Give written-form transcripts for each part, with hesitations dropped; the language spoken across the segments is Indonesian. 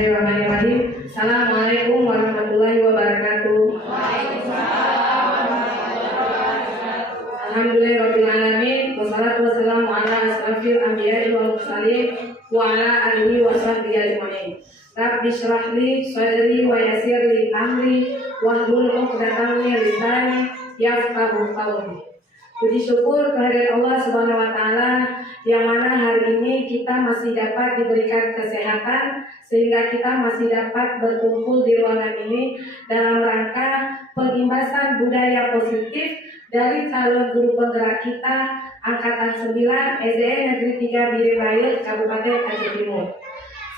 Bismillahirrahmanirrahim. Assalamualaikum warahmatullahi wabarakatuh. Alhamdulillahirabbil alamin wassalatu wassalamu ala asrofil anbiya'i wal mursalin wa ala alihi wa sahbihi ajmain. Rabbi shrah li sadri wa yassir li amri wahlul 'uqdatam min lisani yafqahu qawli. Puji syukur kehadirat Allah Subhanahu wa taala yang mana hari ini kita masih dapat diberikan kesehatan sehingga kita masih dapat berkumpul di ruangan ini dalam rangka pengimbasan budaya positif dari calon guru penggerak kita angkatan 9 SDN Negeri 3 Biring Raya Kabupaten Aceh Timur.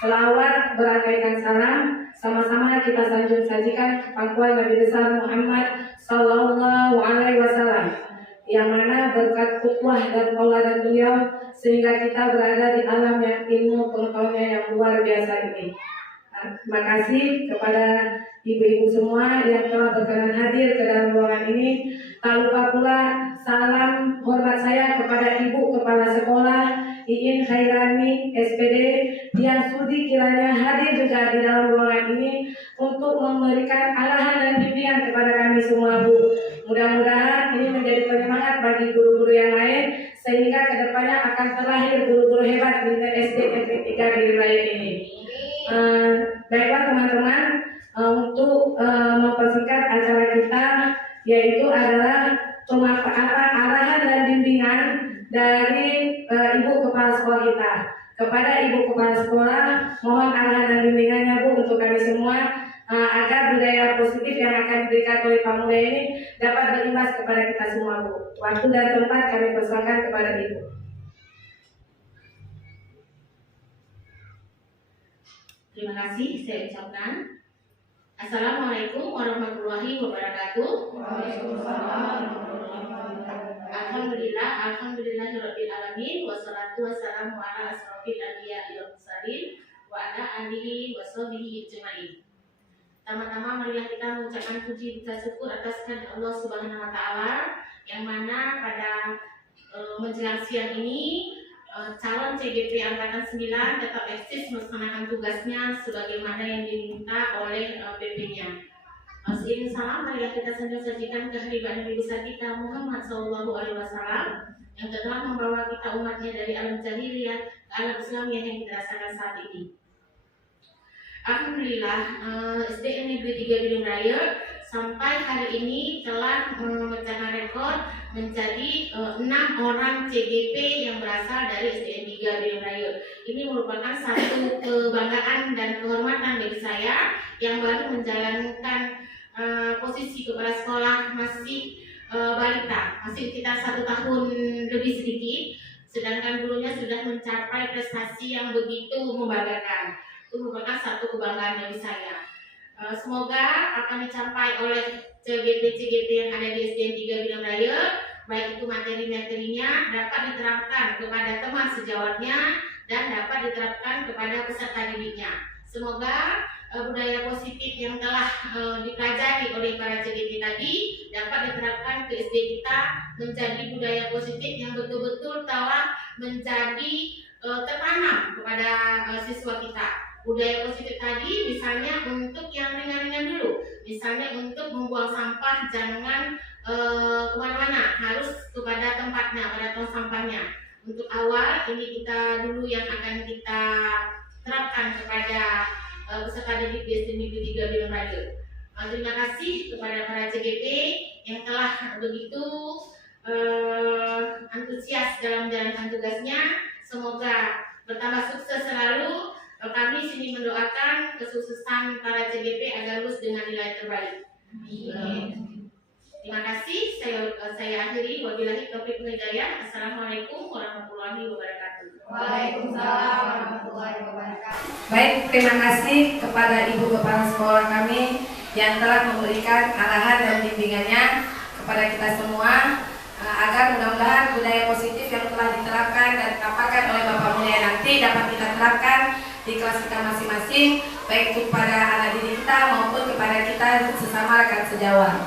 Selawat berangkaikan salam sama-sama kita sanjung sajikan pangkuan Nabi besar Muhammad sallallahu alaihi wasallam yang mana berkat ukhuwah dan tauladan beliau sehingga kita berada di alam yang ilmu pengetahuannya yang luar biasa ini. Terima kasih kepada ibu-ibu semua yang telah berkenan hadir ke dalam ruangan ini. Tak lupa pula salam hormat saya kepada Ibu Kepala Sekolah Iin Khairani SPD yang sudi kiranya hadir juga di dalam ruangan ini untuk memberikan arahan dan bimbingan kepada kami semua, Bu. Mudah-mudahan ini menjadi penyemangat bagi guru-guru yang lain sehingga kedepannya akan terlahir guru-guru hebat di SD Negeri 3 Biring Raya ini. Baiklah teman-teman, untuk mempersingkat acara kita yaitu adalah arahan dan bimbingan dari Ibu Kepala Sekolah kita. Kepada Ibu Kepala Sekolah, mohon arahan dan bimbingannya, Bu, untuk kami semua agar budaya positif yang akan diberikan oleh Pak Mulia ini dapat berimbas kepada kita semua, Bu. Waktu dan tempat kami persilakan kepada Ibu. Terima kasih saya ucapkan. Assalamualaikum warahmatullahi wabarakatuh. Alhamdulillahirabbil alamin wassalatu wassalamu ala asrofil anbiya'i wal mursalin wa ala alihi washabihi ajmain. Pertama-tama marilah kita mengucapkan puji dan syukur atas kehadirat Allah Subhanahu wa taala yang mana pada menjelang siang ini calon CGP angkatan 9 tetap eksis melaksanakan tugasnya sebagaimana yang diminta oleh PP-nya. Seiring salam, marilah kita sajikan kehadiran Nabi besar kita Muhammad SAW yang telah membawa kita umatnya dari alam jahiliyah ke alam Islamiyah yang kita rasakan saat ini. Alhamdulillah, SDN Negeri 3 Biring Raya sampai hari ini telah memecahkan rekor menjadi 6 orang CGP yang berasal dari SDN 3 Biring Raya. Ini merupakan satu kebanggaan dan kehormatan bagi saya yang baru menjalankan posisi kepala sekolah masih balita, masih sekitar 1 tahun lebih sedikit, sedangkan dulunya sudah mencapai prestasi yang begitu membanggakan. Itu merupakan satu kebanggaan bagi saya. Semoga akan dicapai oleh CGP-CGP yang ada di SDN 3 Biring Raya, baik itu materi-materinya dapat diterapkan kepada teman sejawatnya dan dapat diterapkan kepada peserta didiknya. Semoga budaya positif yang telah dipelajari oleh para CGP tadi dapat diterapkan ke SD kita menjadi budaya positif yang betul-betul telah menjadi tertanam kepada siswa kita. Budaya positif tadi misalnya untuk yang ringan-ringan dulu, misalnya untuk membuang sampah jangan kemana-mana, harus kepada tempatnya, pada tong sampahnya. Untuk awal ini kita dulu yang akan kita terapkan kepada peserta didik di SD Negeri 3 Biring Raya. Terima kasih kepada para CGP yang telah begitu antusias dalam menjalankan tugasnya. Semoga bertambah sukses selalu. Kami sini mendoakan kesuksesan para CGP agar lulus dengan nilai terbaik. Terima kasih. Saya akhiri. Wabillahi taufiq wal hidayah. Assalamualaikum warahmatullahi wabarakatuh. Waalaikumsalam warahmatullahi wabarakatuh. Baik, terima kasih kepada Ibu Kepala Sekolah kami yang telah memberikan arahan dan bimbingannya kepada kita semua agar mudah-mudahan budaya positif yang telah diterapkan dan dipaparkan oleh Bapak Mulia nanti dapat kita terapkan di kelas kita masing-masing, baik itu kepada anak didik kita maupun kepada kita sesama rekan sejawat.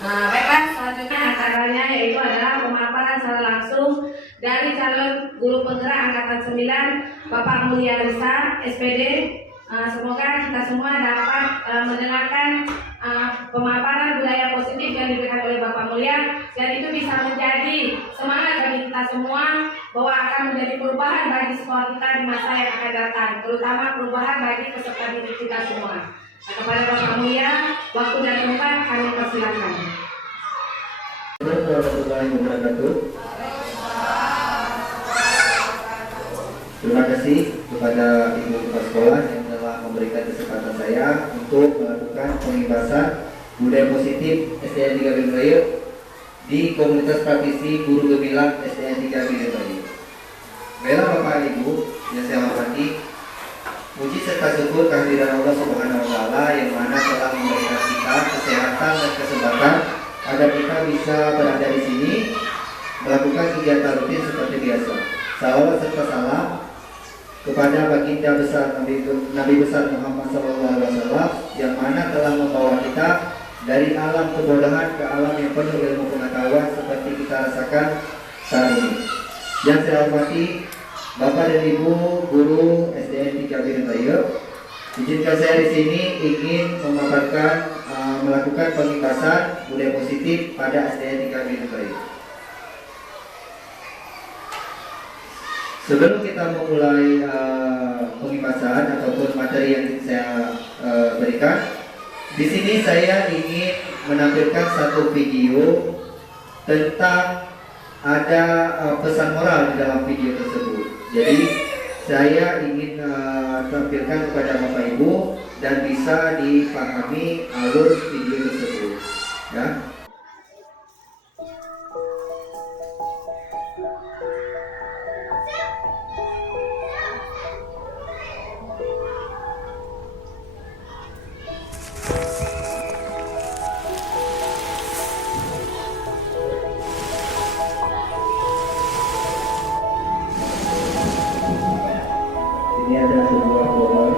Baiklah, selanjutnya acaranya yaitu adalah pemaparan secara langsung dari calon guru penggerak angkatan 9 Bapak Mulia Risa SPD Semoga kita semua dapat mendengarkan pemaparan budaya positif yang diberikan oleh Bapak Mulia, dan itu bisa menjadi semangat bagi kita semua bahwa akan menjadi perubahan bagi sekolah kita di masa yang akan datang, terutama perubahan bagi peserta didik kita semua. Nah, kepada Bapak Mulia, waktu dan tempat kami persilakan. Warahmatullahi wabarakatuh. Terima kasih kepada Ibu Kepala Sekolah yang telah memberikan kesempatan saya untuk melakukan pengibasan budaya positif SDN 3 Bidang Raya di komunitas praktisi guru gemilang SDN 3 Bidang Raya. Baiklah Bapak Ibu yang saya hormati, puji serta syukur kehadiran Allah Subhanahu wa taala yang mana telah memberikan kita kesehatan dan kesempatan agar kita bisa berada di sini melakukan kegiatan rutin seperti biasa. Salawat serta salam kepada baginda besar Nabi besar Muhammad SAW yang mana telah membawa kita dari alam kebodohan ke alam yang penuh ilmu pengetahuan seperti kita rasakan saat ini. Yang saya hormati Bapak dan Ibu guru SDN 3 Bidang Raya, izinkan saya di sini ingin melakukan pengibasan budaya positif pada SDN 3 Bidang Raya. Sebelum kita memulai pengibasan ataupun materi yang saya berikan, di sini saya ingin menampilkan satu video tentang ada pesan moral di dalam video tersebut. Jadi saya ingin tampilkan kepada Bapak Ibu dan bisa dipahami alur video tersebut. Ya. Ini ada sebuah pohon.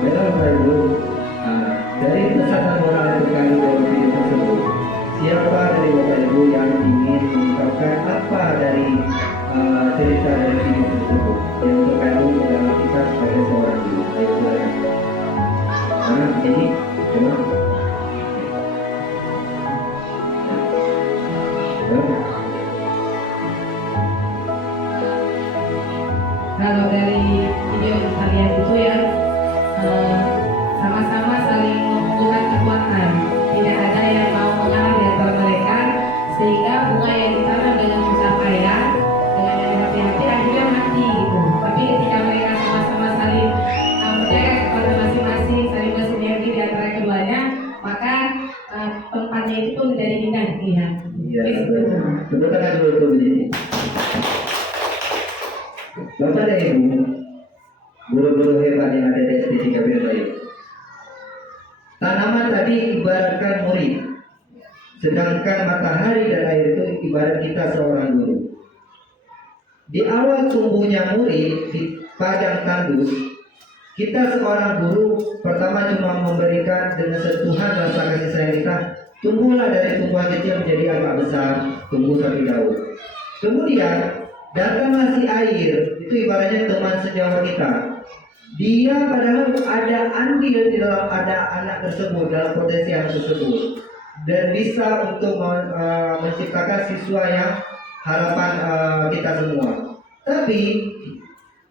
Baiklah Bapak Ibu, dari pesanan moral yang terkandung dalam video tersebut, siapa dari Bapak Ibu yang ingin mengungkapkan apa dari cerita dari video tersebut yang terkandung dalam kita sebagai seorang guru? Ayo silakan. Ini coba. Kalau dari video yang kalian itu ya sama-sama saling membutuhkan kekuatan, tidak ada yang mau mengalah di antara mereka, sehingga bunga yang ditanam dengan susah payah, dengan yang hati-hati akhirnya mati gitu. Tapi ketika mereka sama-sama saling menjaga kepada masing-masing, saling bersinergi di antara keduanya, maka tempatnya itu pun menjadi indah dilihat. Iya, tepuk tangan dulu untuk ini. Bapak dan Ibu, guru-guru hebat yang ada di SD 3 Bayu. Tanaman tadi ibaratkan murid, sedangkan matahari dan air itu ibarat kita seorang guru. Di awal tumbuhnya murid di padang tandus, kita seorang guru pertama cuma memberikan dengan sentuhan rasa kasih sayang kita, tumbuhlah dari tumbuhan kecil menjadi agak besar, tumbuh sampai daun. Kemudian datanglah si air, itu ibaratnya teman sejawat kita. Dia padahal ada andil di dalam ada anak tersebut, dalam potensi anak tersebut, dan bisa untuk menciptakan siswa yang harapan kita semua. Tapi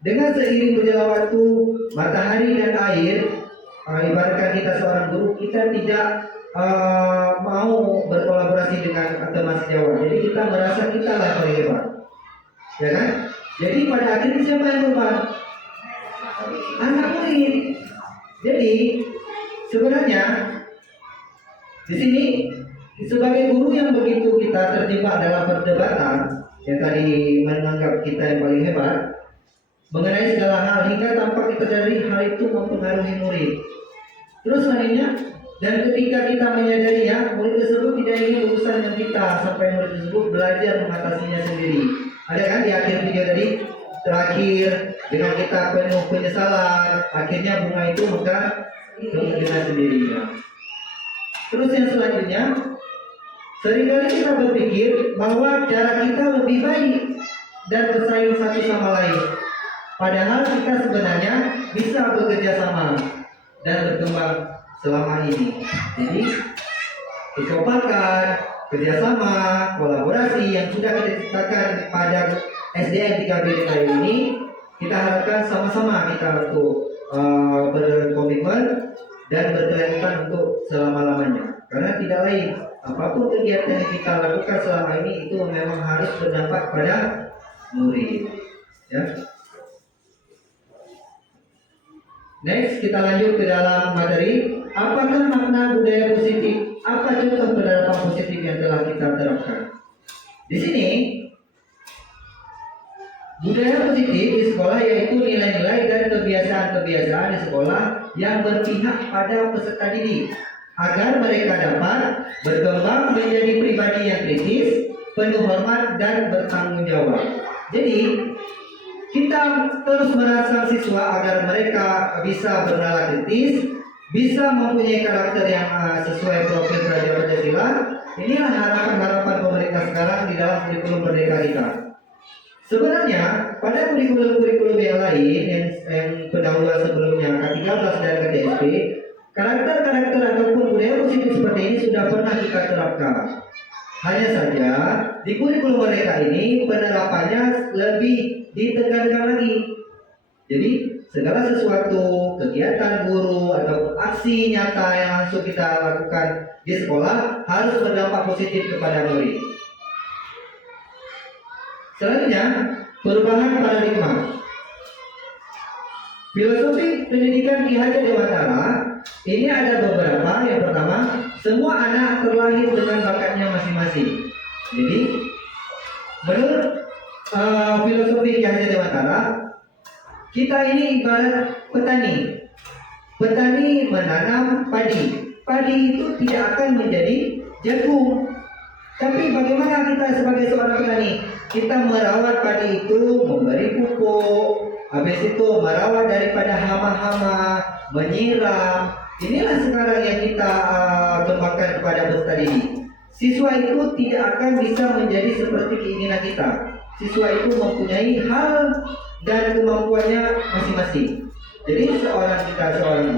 dengan seiring berjalan waktu, matahari dan air, ibaratkan kita seorang guru, kita tidak mau berkolaborasi dengan teman sejawat. Jadi kita merasa kita lah paling hebat, ya kan? Jadi pada akhirnya siapa yang korban? Anak murid. Jadi sebenarnya di sini sebagai guru yang begitu kita terjebak dalam perdebatan yang tadi menganggap kita yang paling hebat mengenai segala hal hingga tampak kita dari hal itu mempengaruhi murid. Terus lainnya, dan ketika kita menyadarinya, murid tersebut tidak ingin berurusan dengan kita sampai murid tersebut belajar mengatasinya sendiri. Ada kan di akhir video tadi? Terakhir dengan kita penuh penyesalan, akhirnya bunga itu mekar dengan sendirinya. Terus yang selanjutnya, seringkali kita berpikir bahwa cara kita lebih baik dan bersaing satu sama lain. Padahal kita sebenarnya bisa bekerja sama dan berkembang selama ini. Jadi kekompakan, kerjasama, kolaborasi yang sudah kita ciptakan pada SDN 3B kali ini, kita harapkan sama-sama kita untuk berkomitmen dan berkelanjutan untuk selama-lamanya. Karena tidak lain, apapun kegiatan yang kita lakukan selama ini itu memang harus berdampak pada murid. Ya. Next, kita lanjut ke dalam materi. Apakah makna budaya positif? Apa contoh penerapan positif yang telah kita terapkan? Di sini Budaya positif di sekolah yaitu nilai-nilai dan kebiasaan-kebiasaan di sekolah yang berpihak pada peserta didik agar mereka dapat berkembang menjadi pribadi yang kritis, penuh hormat dan bertanggung jawab. Jadi kita terus merangsang siswa agar mereka bisa bernalar kritis, bisa mempunyai karakter yang sesuai profil pelajar Pancasila. Inilah harapan-harapan pemerintah sekarang di dalam kurikulum Merdeka kita. Sebenarnya pada kurikulum-kurikulum yang lain yang pendahuluan sebelumnya K13 dan KTSP, karakter-karakter ataupun budaya positif seperti ini sudah pernah kita terapkan. Hanya saja di kurikulum Merdeka ini penerapannya lebih ditekankan lagi. Jadi segala sesuatu kegiatan guru atau aksi nyata yang langsung kita lakukan di sekolah harus berdampak positif kepada murid. Selanjutnya, perubahan paradigma. Filosofi pendidikan Ki Hajar Dewantara ini ada beberapa. Yang pertama, semua anak terlahir dengan bakatnya masing-masing. Jadi, menurut filosofi Ki Hajar Dewantara, kita ini ibarat petani. Petani menanam padi. Padi itu tidak akan menjadi jagung. Tapi bagaimana kita sebagai seorang petani? Kita merawat padi itu, memberi pupuk, habis itu merawat daripada hama-hama, menyiram. Inilah sekarang yang kita kembangkan kepada peserta didik. Siswa itu tidak akan bisa menjadi seperti keinginan kita. Siswa itu mempunyai hal dan kemampuannya masing-masing. Jadi seorang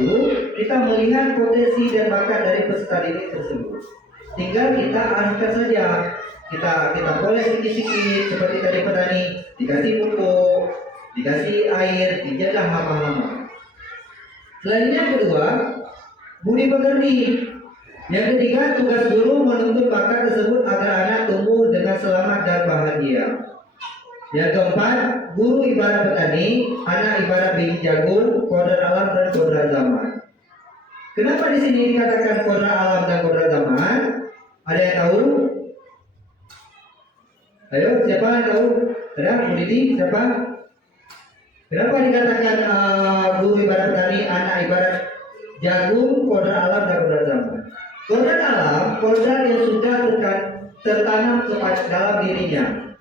guru, kita melihat potensi dan bakat dari peserta didik tersebut. Tinggal kita arahkan saja. Kita boleh sikit-sikit seperti tadi petani, dikasih pupuk, dikasih air, dijaga hama-hama. Selanjutnya yang kedua, budi pekerti. Yang ketiga, tugas guru menuntut bakat tersebut agar anak tumbuh dengan selamat dan bahagia. Yang keempat, guru ibarat petani, anak ibarat biji jagung, kodrat alam dan kodrat zaman. Kenapa di sini dikatakan kodrat alam dan kodrat zaman? Ada yang tahu? Ayo, siapa yang tahu? Ada? Bu Didi, siapa? Kenapa dikatakan guru ibarat petani, anak ibarat jagung, kodrat alam dan kodrat zaman? Kodrat alam, kodrat yang sudah tertanam kepada dalam dirinya.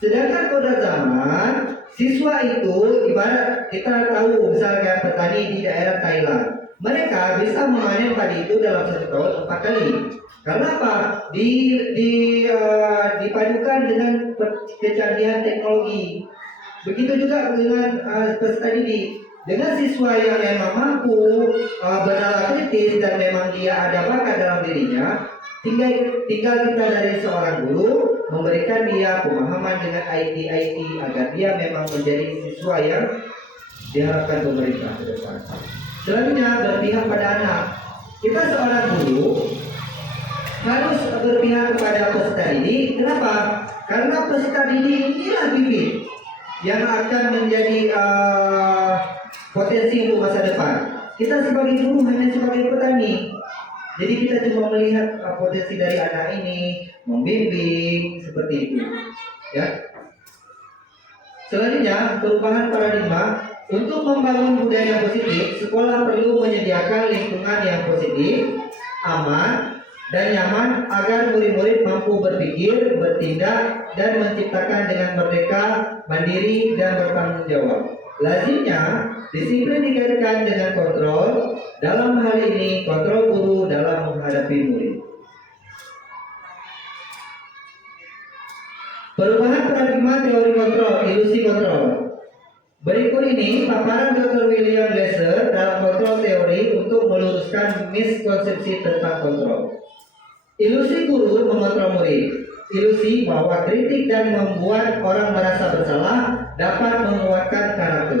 Sedangkan kodrat zaman, siswa itu ibarat kita tahu misalnya petani di daerah Thailand. Mereka bisa memanen padi itu dalam 1 tahun 4 kali. Karena apa? Dipadukan dengan kecanggihan teknologi. Begitu juga dengan peserta didik. Dengan siswa yang memang mampu bernalar kritis dan memang dia ada bakat dalam dirinya, tinggal kita dari seorang guru memberikan dia pemahaman dengan IT agar dia memang menjadi siswa yang diharapkan pemerintah ke depan. Selanjutnya, berpihak pada anak. Kita seorang guru harus berpihak kepada peserta didik. Kenapa? Karena peserta didik inilah bibit yang akan menjadi potensi untuk masa depan. Kita sebagai guru hanya sebagai petani. Jadi kita cuma melihat potensi dari anak ini, membimbing seperti itu. Ya. Selanjutnya, perubahan paradigma. Untuk membangun budaya positif, sekolah perlu menyediakan lingkungan yang positif, aman, dan nyaman agar murid-murid mampu berpikir, bertindak, dan menciptakan dengan merdeka, mandiri, dan bertanggung jawab. Lazimnya, disiplin dikaitkan dengan kontrol. Dalam hal ini, kontrol guru dalam menghadapi murid. Perubahan paradigma teori kontrol, ilusi kontrol. Berikut ini paparan Dr. William Glasser dalam kontrol teori untuk meluruskan miskonsepsi tentang kontrol. Ilusi guru mengontrol murid. Ilusi bahwa kritik dan membuat orang merasa bersalah dapat menguatkan karakter.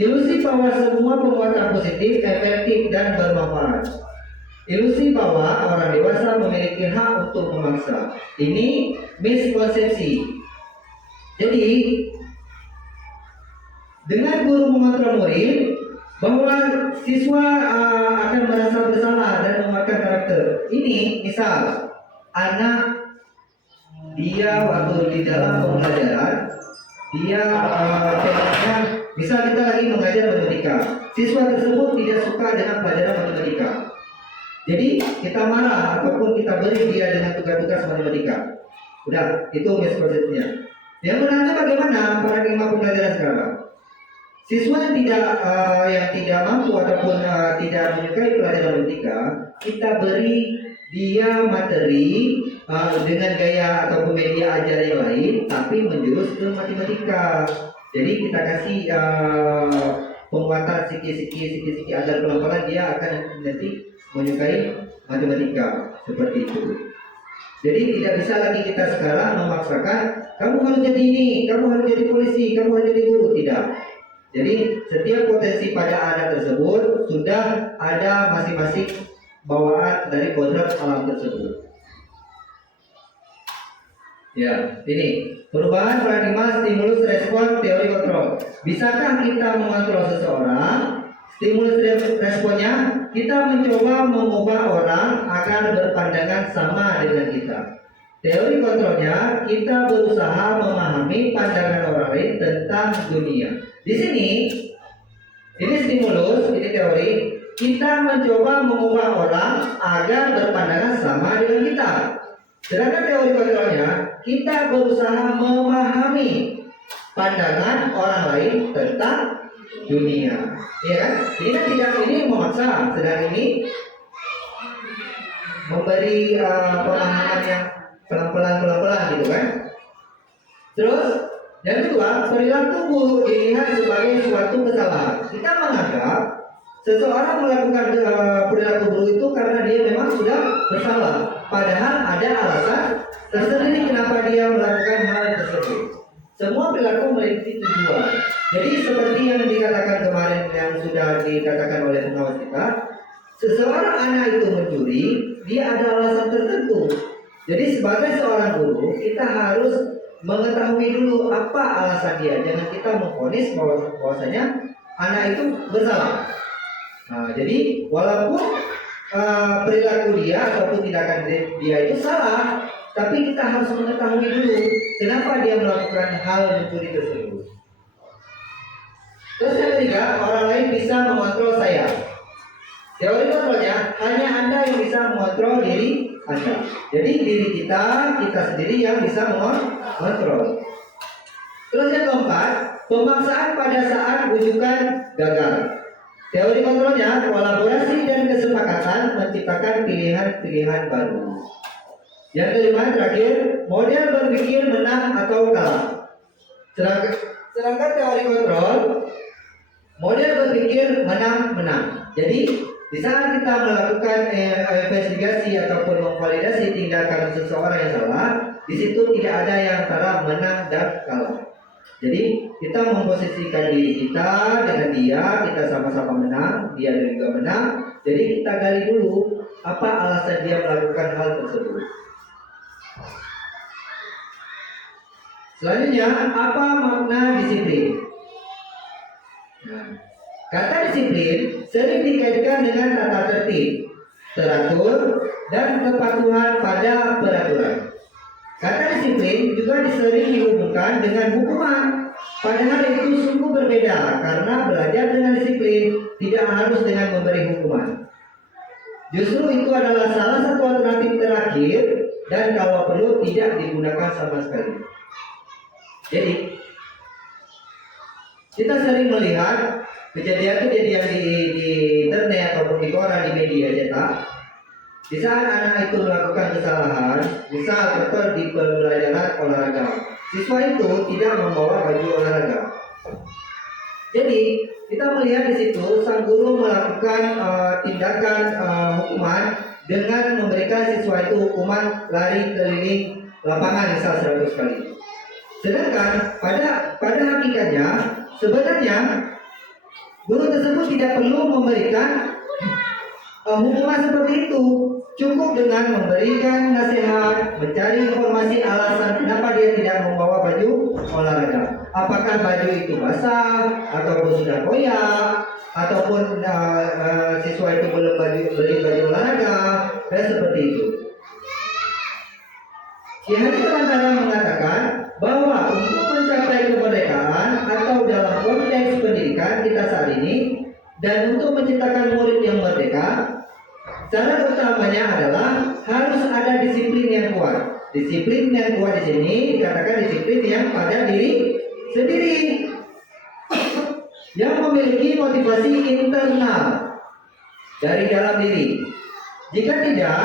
Ilusi bahwa semua penguatan positif, efektif, dan bermanfaat. Ilusi bahwa orang dewasa memiliki hak untuk memaksa. Ini miskonsepsi. Jadi, dengan guru mengontrol murid, bahwa siswa akan merasa bersalah dan menguatkan karakter. Ini misal, anak dia waktu di dalam pembelajaran dia contohnya misal kita lagi mengajar matematika, siswa tersebut tidak suka dengan pelajaran matematika. Jadi kita marah ataupun kita beri dia dengan tugas-tugas matematika. Udah, itu miskonsepsinya. Yang benarnya bagaimana paradigma pembelajaran sekarang? Siswa yang tidak mampu ataupun tidak menyukai pelajaran matematika, kita beri dia materi dengan gaya ataupun media ajar yang lain, tapi menjurus ke matematika. Jadi kita kasih penguatan sikit-sikit agar pelan-pelan dia akan nanti menyukai matematika seperti itu. Jadi tidak bisa lagi kita sekarang memaksakan kamu harus jadi ini, kamu harus jadi polisi, kamu harus jadi guru, tidak. Jadi setiap potensi pada anak tersebut sudah ada masing-masing bawaan dari kodrat alam tersebut. Ya, ini perubahan paradigma stimulus respon teori kontrol. Bisakah kita mengontrol seseorang? Stimulus responnya, kita mencoba mengubah orang agar berpandangan sama dengan kita. Teori kontrolnya, kita berusaha memahami pandangan orang lain tentang dunia. Di sini, ini stimulus, ini teori. Kita mencoba mengubah orang agar berpandangan sama dengan kita. Sedangkan teori kontrolnya, kita berusaha memahami pandangan orang lain tentang dunia. Iya kan? Ini kan tidak ini memaksa, sedang ini memberi pemahaman yang pelan-pelan gitu kan. Terus yang kedua, perilaku buruk dilihat sebagai suatu kesalahan. Kita menganggap seseorang melakukan perilaku buruk itu karena dia memang sudah bersalah, padahal ada alasan tersendiri kenapa dia melakukan hal tersebut. Semua perilaku memiliki tujuan. Jadi seperti yang dikatakan kemarin yang sudah dikatakan oleh pengawas kita, seseorang anak itu mencuri, dia ada alasan tertentu. Jadi sebagai seorang guru, kita harus mengetahui dulu apa alasan dia. Jangan kita memvonis bahwasanya anak itu bersalah. Nah, jadi walaupun perilaku dia ataupun tindakan dia itu salah, tapi kita harus mengetahui dulu kenapa dia melakukan hal mencuri tersebut. Terus yang ketiga, orang lain bisa mengontrol saya. Teori kontrolnya, hanya Anda yang bisa mengontrol diri Anda. Jadi diri kita sendiri yang bisa mengontrol. Terus yang keempat, pemaksaan pada saat rujukan gagal. Teori kontrolnya, kolaborasi dan kesepakatan menciptakan pilihan-pilihan baru. Yang kelima terakhir, model berpikir menang atau kalah. Sedangkan teori kontrol, model berpikir menang-menang. Jadi di saat kita melakukan investigasi ataupun memvalidasi tindakan seseorang yang salah, di situ tidak ada yang antara menang dan kalah. Jadi kita memposisikan diri kita dengan dia, kita sama-sama menang, dia juga menang. Jadi kita gali dulu apa alasan dia melakukan hal tersebut. Selanjutnya, apa makna disiplin? Nah, kata disiplin sering dikaitkan dengan tata tertib, teratur, dan kepatuhan pada peraturan. Kata disiplin juga sering dihubungkan dengan hukuman. Padahal itu sungguh berbeda karena belajar dengan disiplin tidak harus dengan memberi hukuman. Justru itu adalah salah satu alternatif terakhir dan kalau perlu tidak digunakan sama sekali. Jadi kita sering melihat kejadian-kejadian di internet ataupun di koran, di media cetak. Di saat anak itu melakukan kesalahan, misal contoh di pembelajaran olahraga, siswa itu tidak membawa baju olahraga. Jadi kita melihat di situ sang guru melakukan tindakan hukuman dengan memberikan siswa itu hukuman lari keliling lapangan misal 100 kali. Sedangkan pada hakikatnya sebenarnya guru tersebut tidak perlu memberikan hukuman seperti itu. Cukup dengan memberikan nasihat, mencari informasi alasan kenapa dia tidak membawa baju olahraga. Apakah baju itu basah ataupun sudah koyak, ataupun siswa itu belum beli baju olahraga, dan seperti itu. Ki Haji Dewantara mengatakan bahwa untuk mencapai kemerdekaan atau dalam konteks pendidikan kita saat ini dan untuk menciptakan murid yang merdeka, syarat utamanya adalah harus ada disiplin yang kuat. Disiplin yang kuat di sini dikatakan disiplin yang pada diri sendiri, yang memiliki motivasi internal dari dalam diri. Jika tidak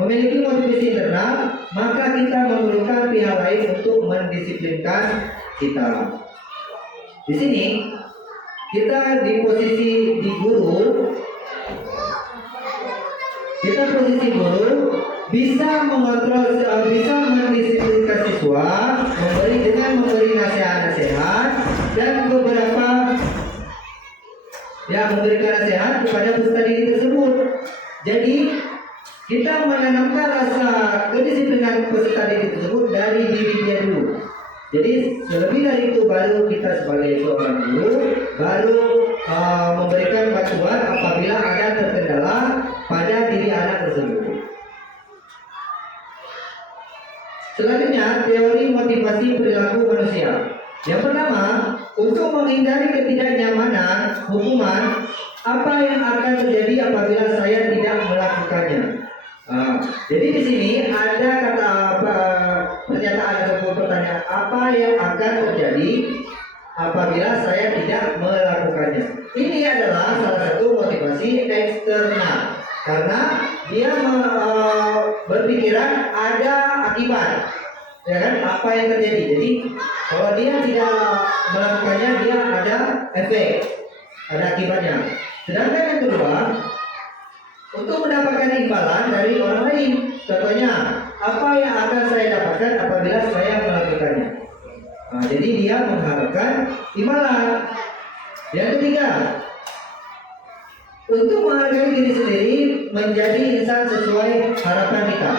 memiliki motivasi internal, maka kita memerlukan pihak lain untuk mendisiplinkan kita. Di sini kita di posisi di guru, kita posisi guru bisa mengontrol, bisa mendisiplinkan siswa, memberi nasihat-nasihat dan beberapa memberikan nasihat kepada peserta didik tersebut. Jadi kita menanamkan rasa kedisiplinan peserta didik tersebut dari diri dia dulu. Jadi lebih dari itu baru kita sebagai seorang guru baru memberikan bantuan apabila ada terkendala pada diri anak tersebut. Selanjutnya, teori motivasi perilaku manusia. Yang pertama, untuk menghindari ketidaknyamanan hukuman, apa yang akan terjadi apabila saya tidak melakukannya? Jadi di sini ada kata pernyataan ataupun pertanyaan, apa yang akan terjadi apabila saya tidak melakukannya? Ini adalah salah satu motivasi eksternal karena dia berpikiran ada akibat, ya kan? Apa yang terjadi? Jadi kalau dia tidak melakukannya, dia ada efek, ada akibatnya. Sedangkan yang kedua, untuk mendapatkan imbalan dari orang lain. Contohnya, apa yang akan saya dapatkan apabila saya melakukannya? Jadi dia mengharapkan imbalan. Yang ketiga, untuk menghargai diri sendiri menjadi insan sesuai harapan kita.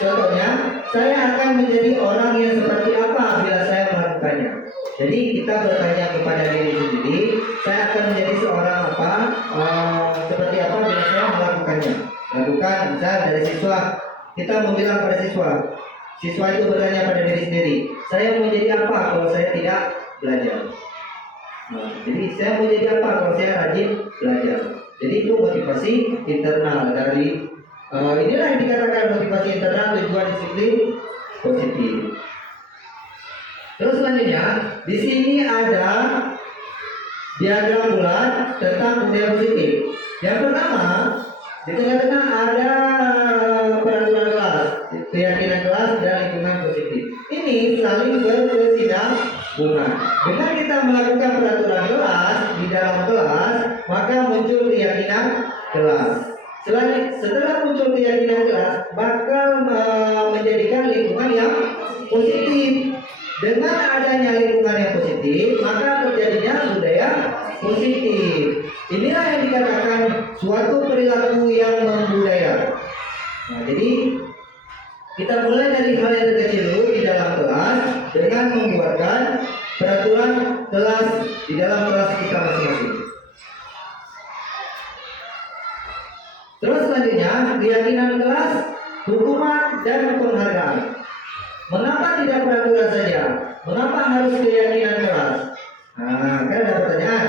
Contohnya, saya akan menjadi orang yang seperti apa bila saya melakukannya. Jadi kita bertanya kepada diri sendiri, saya akan menjadi seorang apa, seperti apa bila saya melakukannya. Lakukan, misal dari siswa, kita membilang pada siswa itu bertanya pada diri sendiri, saya mau jadi apa kalau saya tidak belajar? Jadi saya mau jadi apa kalau saya rajin belajar? Jadi itu motivasi internal dari inilah yang dikatakan motivasi internal tujuan disiplin positif. Terus selanjutnya di sini ada diagram bulat tentang budaya positif. Yang pertama di tengah-tengah ada peraturan kelas, keyakinan kelas dan lingkungan positif. Ini saling berkesinambungan. Dengan kita melakukan peraturan kelas di dalam kelas, maka muncul keyakinan kelas. Setelah muncul keyakinan kelas, bakal menjadikan lingkungan yang positif. Dengan adanya lingkungan yang positif, maka terjadinya budaya positif. Inilah yang dikatakan suatu perilaku yang membudaya. Jadi kita mulai dari hal yang terkecil dulu di dalam kelas dengan membuatkan peraturan kelas di dalam kelas kita masing-masing. Terus selanjutnya keyakinan kelas, hukuman dan penghargaan. Mengapa tidak peraturan saja? Mengapa harus keyakinan kelas? Kan ada pertanyaan.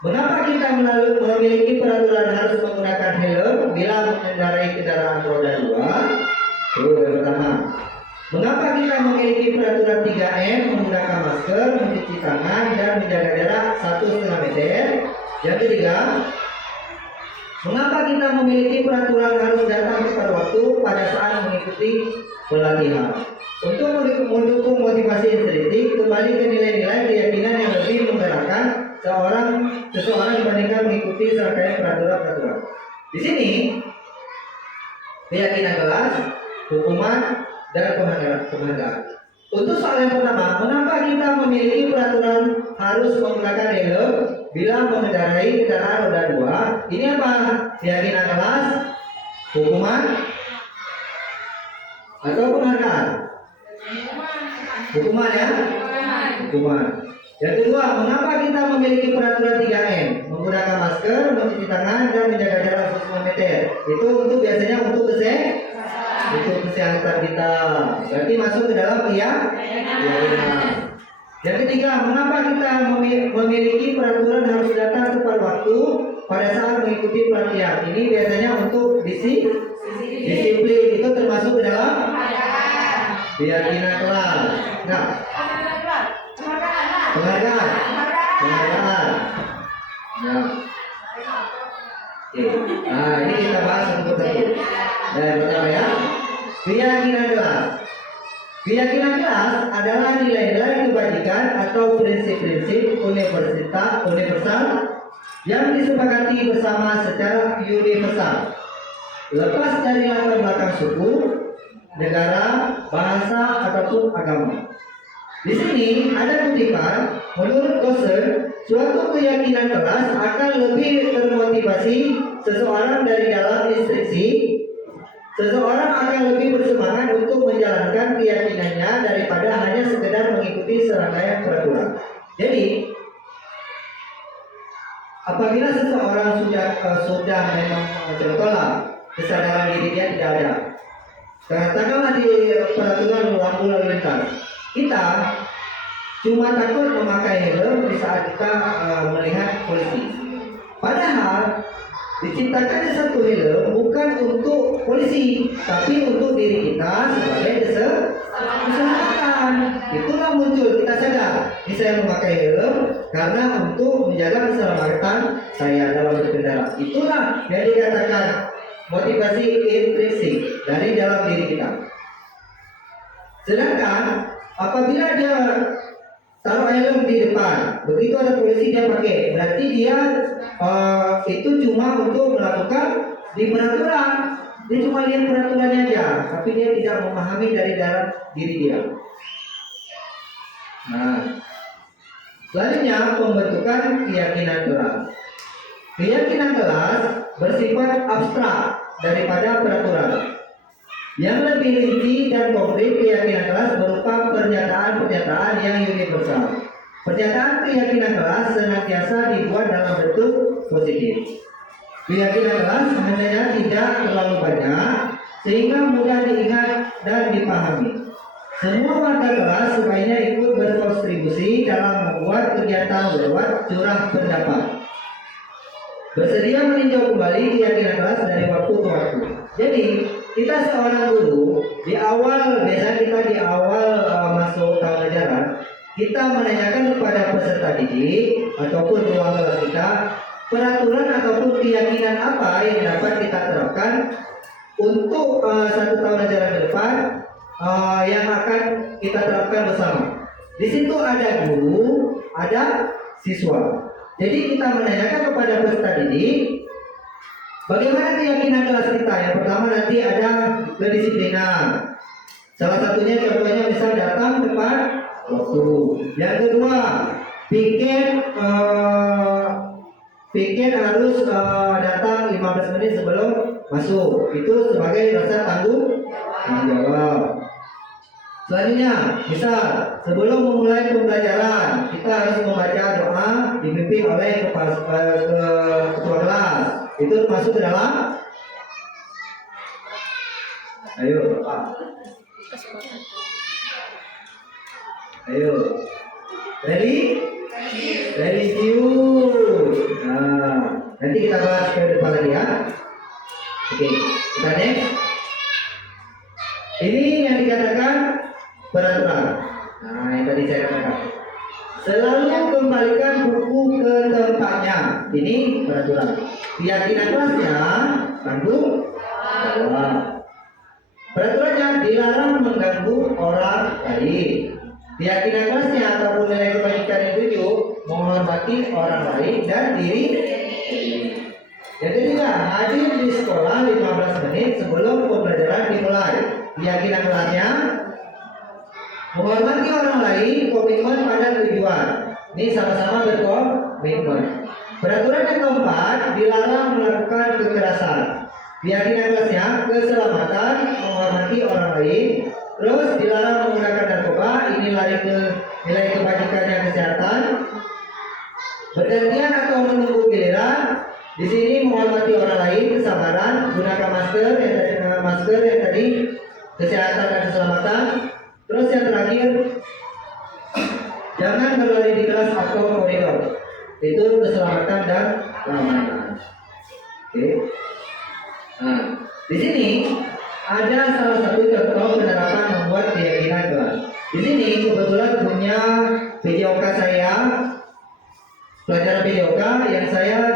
Mengapa kita memiliki peraturan harus menggunakan helm bila mengendarai kendaraan roda 2? Itu yang pertama. Mengapa kita memiliki peraturan 3M menggunakan masker, mencuci tangan dan menjaga jarak 1,5 meter? Yang ketiga, mengapa kita memiliki peraturan harus datang tepat waktu pada saat mengikuti pelatihan? Untuk mendukung motivasi estetik, kembali ke nilai-nilai keyakinan yang lebih menggerakkan seseorang dibandingkan mengikuti serangkaian peraturan-peraturan. Di sini keyakinan kelas, hukuman dan penghargaan. Untuk soal yang pertama, mengapa kita memiliki peraturan harus menggunakan helm bila mengendarai kendaraan roda 2? Ini apa? Keyakinan kelas, hukuman, atau penghargaan? Hukuman ya? Hukuman. Yang kedua, mengapa kita memiliki peraturan 3M? Menggunakan masker, mencuci tangan, dan menjaga jarak 1,5 meter. Itu untuk biasanya untuk kesehatan kita. Berarti masuk ke dalam keyakinan. Yang ketiga, mengapa kita memiliki peraturan harus datang tepat waktu pada saat mengikuti pelatihan? Ini biasanya untuk disiplin. Itu termasuk ke dalam keyakinan kelas. Nah, penghargaan. Nah, oke. Nah, ini kita bahas satu persatu. Dan pertama ya, keyakinan kelas. Keyakinan kelas adalah nilai-nilai kebajikan atau prinsip-prinsip universal yang disepakati bersama secara universal, lepas dari latar belakang suku, negara, bahasa ataupun agama. Di sini ada kutipan, menurut Gossen, suatu keyakinan kelas akan lebih termotivasi seseorang dari dalam instruksi. Seseorang akan lebih bersemangat untuk menjalankan keyakinannya daripada hanya sekedar mengikuti serangkaian peraturan. Jadi, apabila seseorang sudah memang contohlah kesadaran diri dia tidak ada, katakanlah di peraturan lampu lalu lintas, kita cuma takut memakai helm di saat kita melihat polisi. Padahal diciptakannya satu helm bukan untuk polisi, tapi untuk diri kita sebagai keselamatan. Itulah muncul kita sadar, saya memakai helm karena untuk menjaga keselamatan saya dalam berkendara. Itulah yang dikatakan motivasi intrinsik dari dalam diri kita. Sedangkan apabila dia taruh helm di depan, begitu ada polisi dia pakai, berarti dia itu cuma untuk melakukan di peraturan. Dia cuma lihat peraturannya aja, tapi dia tidak memahami dari dalam diri dia. Nah, selanjutnya pembentukan keyakinan kelas. Keyakinan kelas bersifat abstrak daripada peraturan. Yang lebih rinci dan konkret, keyakinan kelas berupa pernyataan-pernyataan yang universal. Pernyataan keyakinan kelas senantiasa dibuat dalam bentuk positif. Keyakinan kelas sebenarnya tidak terlalu banyak sehingga mudah diingat dan dipahami. Semua warga kelas sebaiknya ikut berkontribusi dalam membuat kegiatan lewat curah pendapat. Bersedia meninjau kembali keyakinan kelas dari waktu ke waktu. Jadi kita seorang guru di awal masuk tahun ajaran, kita menanyakan kepada peserta didik ataupun ruang kelas kita peraturan ataupun keyakinan apa yang dapat kita terapkan untuk satu tahun ajaran ke depan yang akan kita terapkan bersama. Di situ ada guru, ada siswa. Jadi kita menanyakan kepada peserta didik bagaimana keyakinan kelas kita. Yang pertama nanti ada kedisiplinan. Salah satunya contohnya misal datang tepat waktu. Yang kedua, piket harus datang 15 menit sebelum masuk. Itu sebagai rasa tanggung jawab. Selanjutnya, misal sebelum memulai pembelajaran kita harus membaca doa dipimpin oleh ketua kelas. Itu masuk ke dalam. Ayo, Pak. Ayo. Ready? Ready, Nah, nanti kita bahas ke depan lagi ya. Oke, kita next. Ini yang dikatakan peraturan. Nah, yang tadi saya katakan. Selalu kembalikan buku ke tempatnya. Ini peraturan. Keyakinan kelasnya tanggung jawab. Peraturannya dilarang mengganggu orang lain. Keyakinan kelasnya ataupun nilai kebajikan yang tujuh menghormati orang lain dan diri. Yang ketiga, hadir di sekolah 15 menit sebelum pembelajaran dimulai. Keyakinan kelasnya menghormati orang lain, komitmen pada tujuan. Ini sama-sama berkomitmen. Peraturan yang keempat, dilarang melakukan kekerasan. Keyakinan kelasnya keselamatan, menghormati orang lain, Terus dilarang menggunakan narkoba, ini lari ke nilai kebajikannya kesehatan. Bergantian atau menunggu giliran, di sini menghormati orang lain, kesabaran, gunakan masker yang tadi kesehatan dan keselamatan. Terus yang terakhir, jangan berlari di kelas atau koridor. Itu keselamatan dan keamanan. Oke. Nah, di sini ada salah satu contoh penerapan membuat keyakinan kelas. Di sini kebetulan punya PJOK saya, pelajaran PJOK yang saya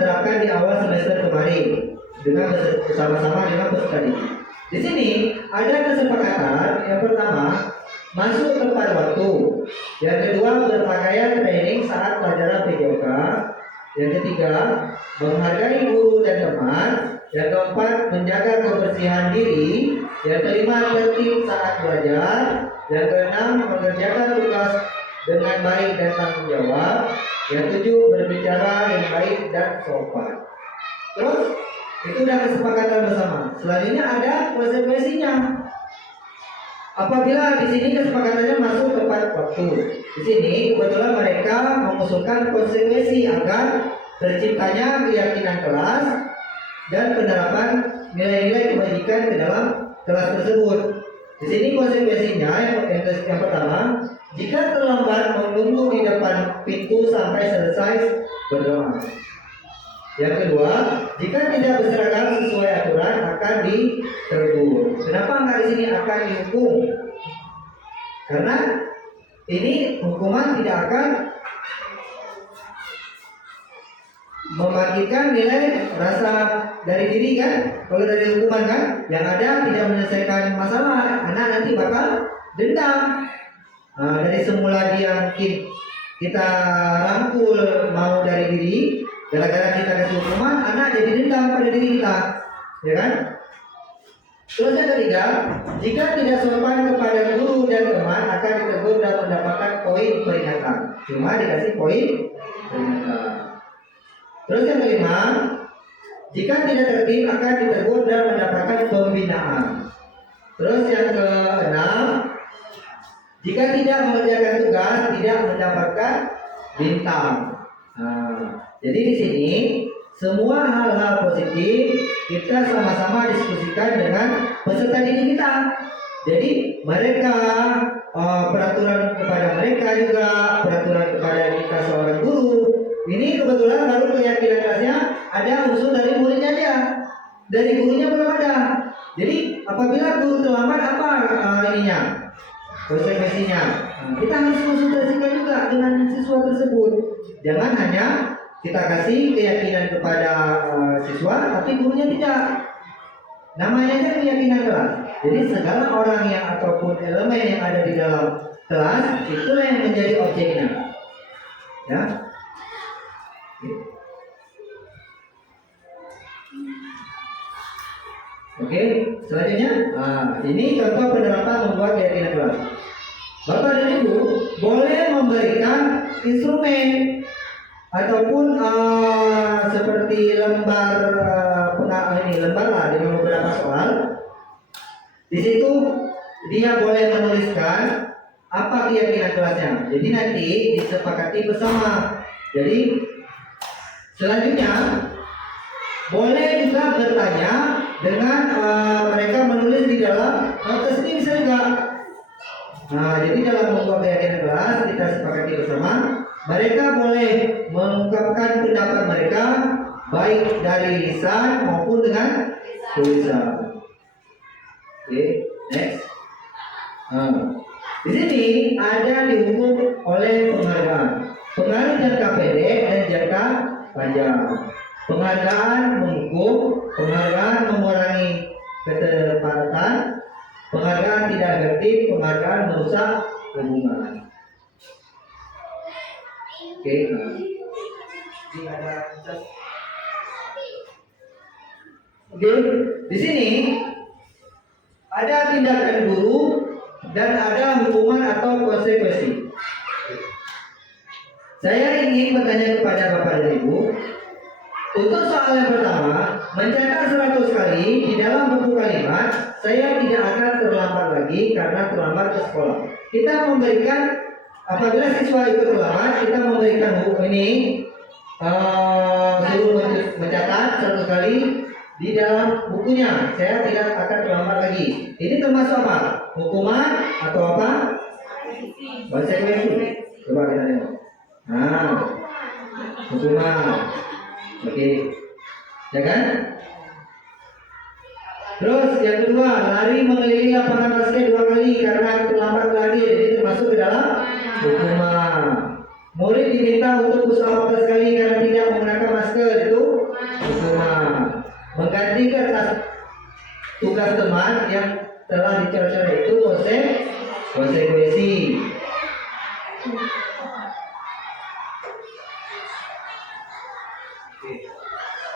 terapkan di awal semester kemarin dengan bersama-sama dengan peserta didik. Di sini ada kesepakatan yang pertama masuk tepat waktu, yang kedua berpakaian training saat pelajaran PJOK, yang ketiga menghargai guru dan teman, yang keempat menjaga kebersihan diri, yang kelima tertib saat belajar, yang keenam mengerjakan tugas dengan baik dan tanggung jawab, yang tujuh berbicara yang baik dan sopan. Terus itu udah kesepakatan bersama. Selanjutnya ada konsekuensinya. Apabila di sini kesepakatannya masuk tepat waktu, di sini kebetulan mereka mengusulkan konsekuensi agar terciptanya keyakinan kelas dan penerapan nilai-nilai kebajikan ke dalam kelas tersebut. Di sini konsekuensinya yang pertama, jika terlambat menunggu di depan pintu sampai selesai berdoa. Yang kedua, jika tidak berseragam sesuai aturan akan ditegur. Kenapa nggak di sini akan dihukum? Karena ini hukuman tidak akan membangkitkan nilai rasa dari diri kan. Kalau dari hukuman kan, yang ada tidak menyelesaikan masalah, anak nanti bakal dendam. Dari semula dia mungkin kita rangkul mau dari diri, gara-gara kita kasih hukuman, anak jadi dendam pada diri kita, ya kan? Terus yang ketiga, jika tidak sopan kepada guru dan teman akan ditegur dan mendapatkan poin peringatan. Cuma dikasih poin peringatan. Terus yang kelima, jika tidak tertib akan ditegur dan mendapatkan pembinaan. Terus yang keenam, jika tidak mengerjakan tugas tidak mendapatkan bintang. Jadi di sini semua hal-hal positif kita sama-sama diskusikan dengan peserta didik kita. Jadi mereka peraturan kepada mereka juga, peraturan kepada kita seorang guru. Ini kebetulan baru keyakinan kelasnya ada unsur dari muridnya dia, dari gurunya belum ada. Jadi apabila guru terlambat apa ininya? Konsekuensinya. Kita harus konsultasikan juga dengan siswa tersebut. Jangan hanya kita kasih keyakinan kepada siswa, tapi gurunya tidak. Namanya kan keyakinan kelas. Jadi segala orang yang ataupun elemen yang ada di dalam kelas itulah yang menjadi objeknya. Ya. Oke, selanjutnya, ini contoh penerapan membuat keyakinan kelas. Bapak dan Ibu boleh memberikan instrumen ataupun seperti lembar lembar lah dengan beberapa soal. Di situ dia boleh menuliskan apa keyakinan kelasnya. Jadi nanti disepakati bersama. Jadi selanjutnya boleh juga bertanya dengan mereka menulis di dalam notes ini bisa juga. Jadi dalam membuat keyakinan kelas kita sepakati bersama. Mereka boleh mengungkapkan pendapat mereka baik dari lisan maupun dengan tulisan. Oke, next. Di sini ada dihukum oleh penghargaan. Penghargaan jangka pendek dan jangka panjang. Penghargaan menghukum, penghargaan mengurangi ketepatan, penghargaan tidak efektif, penghargaan merusak hubungan. Oke, di sini ada tindakan guru dan ada hukuman atau konsekuensi. Saya ingin bertanya kepada Bapak dan Ibu, Untuk soal yang pertama, mencetak 100 kali di dalam buku kalimat, saya tidak akan terlambat lagi karena terlambat ke sekolah. Kita memberikan, apabila siswa itu terlambat, kita memberikan buku ini, suruh mencatat 100 kali di dalam bukunya. Saya tidak akan terlambat lagi. Ini termasuk apa? Hukuman atau apa? Konsekuensi. Coba kita tengok. Nah, hukuman. Oke, ya kan? Terus yang kedua, lari mengelilingi lapangan basket 2 kali karena terlambat lagi, jadi termasuk ke dalam hukuman. Murid diminta untuk push up 14 kali karena tidak menggunakan masker, itu hukuman. Menggantikan tugas teman yang telah dicoret-coret, itu konsekuensi.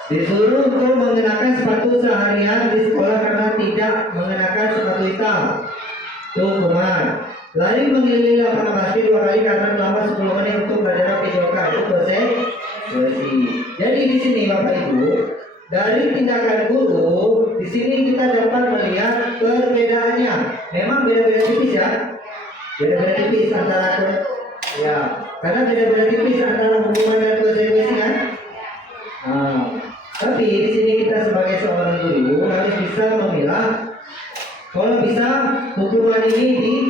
Disuruh untuk mengenakan sepatu seharian di sekolah karena tidak mengenakan sepatu hitam, itu hukuman. Lari mengelilingi lapangan basket 2 kali karena terlambat 10 menit untuk belajar PJOK, itu konsekuensi. Jadi di sini Bapak Ibu, dari tindakan guru, di sini kita dapat melihat perbedaannya. Memang beda-beda tipis ya, beda-beda tipis antara ya, karena beda-beda tipis antara hukuman dan konsekuensi kan. Tapi di sini kita sebagai seorang guru harus bisa memilah. Kalau bisa hukuman ini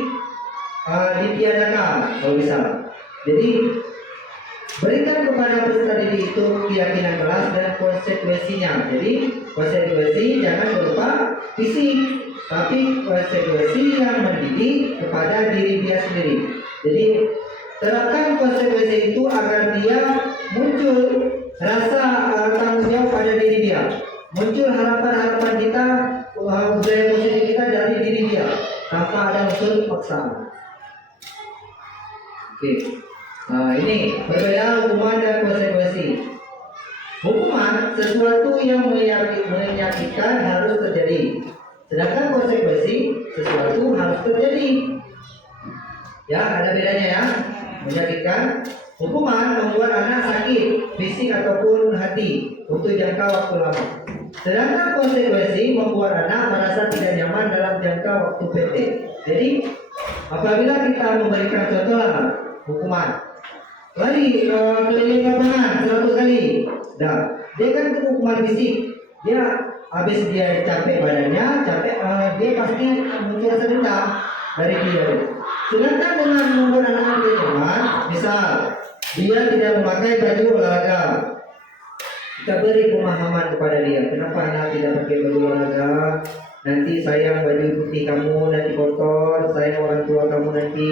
ditiadakan kalau bisa. Jadi berikan kepada peserta didik itu keyakinan kelas dan konsekuensinya. Jadi konsekuensi jangan berupa fisik, tapi konsekuensi yang mendidik kepada diri dia sendiri. Jadi terapkan konsekuensi itu agar dia muncul rasa tanggung jawab pada diri dia, muncul harapan-harapan kita, budaya positif kita dari diri dia tanpa ada unsur paksaan. Oke, nah ini perbedaan hukuman dan konsekuensi. Hukuman sesuatu yang menyakitkan harus terjadi, sedangkan konsekuensi sesuatu harus terjadi. Ya, ada bedanya ya. Menyakitkan, hukuman membuat anak sakit fisik ataupun hati untuk jangka waktu lama. Sedangkan konsekuensi membuat anak merasa tidak nyaman dalam jangka waktu pendek. Jadi apabila kita memberikan contoh hukuman, lari keliling lapangan 100 kali, dah dia kan hukuman fisik. Dia habis dia capek badannya, dia pasti muncul rasa dendam dari dia. Sedangkan dengan membuat anak dia nyaman, misal dia tidak memakai baju olahraga, kita beri pemahaman kepada dia, kenapa anak tidak pakai baju olahraga, nanti sayang baju putih kamu nanti kotor, sayang orang tua kamu nanti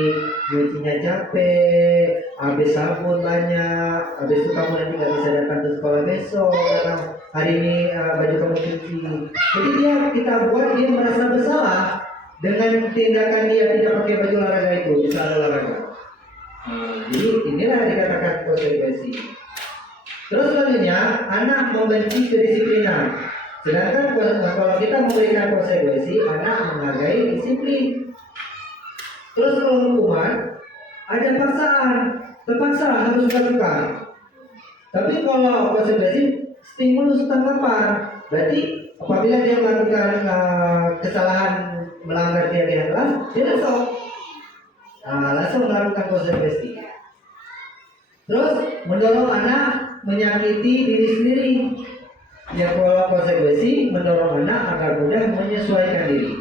nyucinya capek, habis sabun banyak, habis itu kamu nanti nggak bisa datang ke sekolah besok karena hari ini baju kamu cuci. Jadi kita buat dia merasa bersalah dengan tindakan dia tidak pakai baju olahraga itu, bisa olahraga. Jadi inilah dikatakan konsekuensi. Terus selanjutnya, anak membenci kedisiplinan. Sedangkan kalau kita memberikan konsekuensi, anak menghargai disiplin. Terus kalau hukuman, ada paksaan, terpaksa harus dilakukan. Tapi kalau konsekuensi, stimulus tanggapan. Berarti apabila dia melakukan kesalahan melanggar keyakinan kelas, dia langsung melakukan konsekuensi. Terus mendorong anak menyakiti diri sendiri. Ya, kalau konsekuensi mendorong anak agar mudah menyesuaikan diri.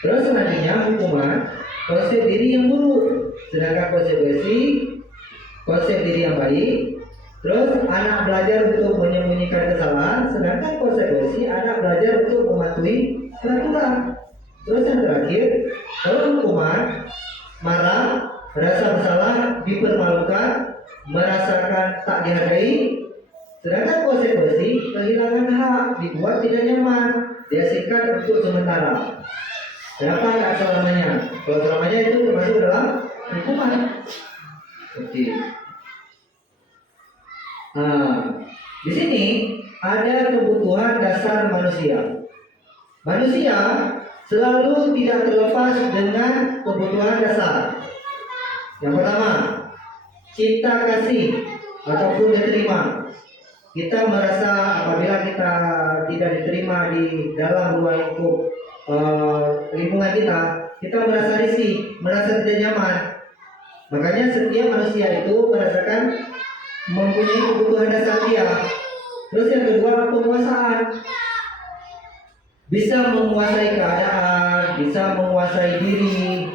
Terus selanjutnya hukuman, konsep diri yang buruk. Sedangkan konsekuensi, konsep diri yang baik. Terus anak belajar untuk menyembunyikan kesalahan. Sedangkan konsekuensi, anak belajar untuk mematuhi peraturan. Terus yang terakhir, kalau hukuman, marah, rasa bersalah, dipermalukan, merasakan tak dihargai. Sedangkan konsekuensi, kehilangan hak, dibuat tidak nyaman, diasingkan untuk sementara. Kenapa tidak selamanya? Kalau selamanya itu termasuk dalam hukuman. Oke. Di sini ada kebutuhan dasar manusia. Manusia selalu tidak terlepas dengan kebutuhan dasar. Yang pertama, cinta kasih ataupun diterima. kita merasa apabila kita tidak diterima di dalam ruang lingkup lingkungan kita merasa risih, merasa tidak nyaman. Makanya setiap manusia itu merasakan mempunyai kebutuhan dasar dia. Terus yang kedua, penguasaan. Bisa menguasai keadaan, bisa menguasai diri.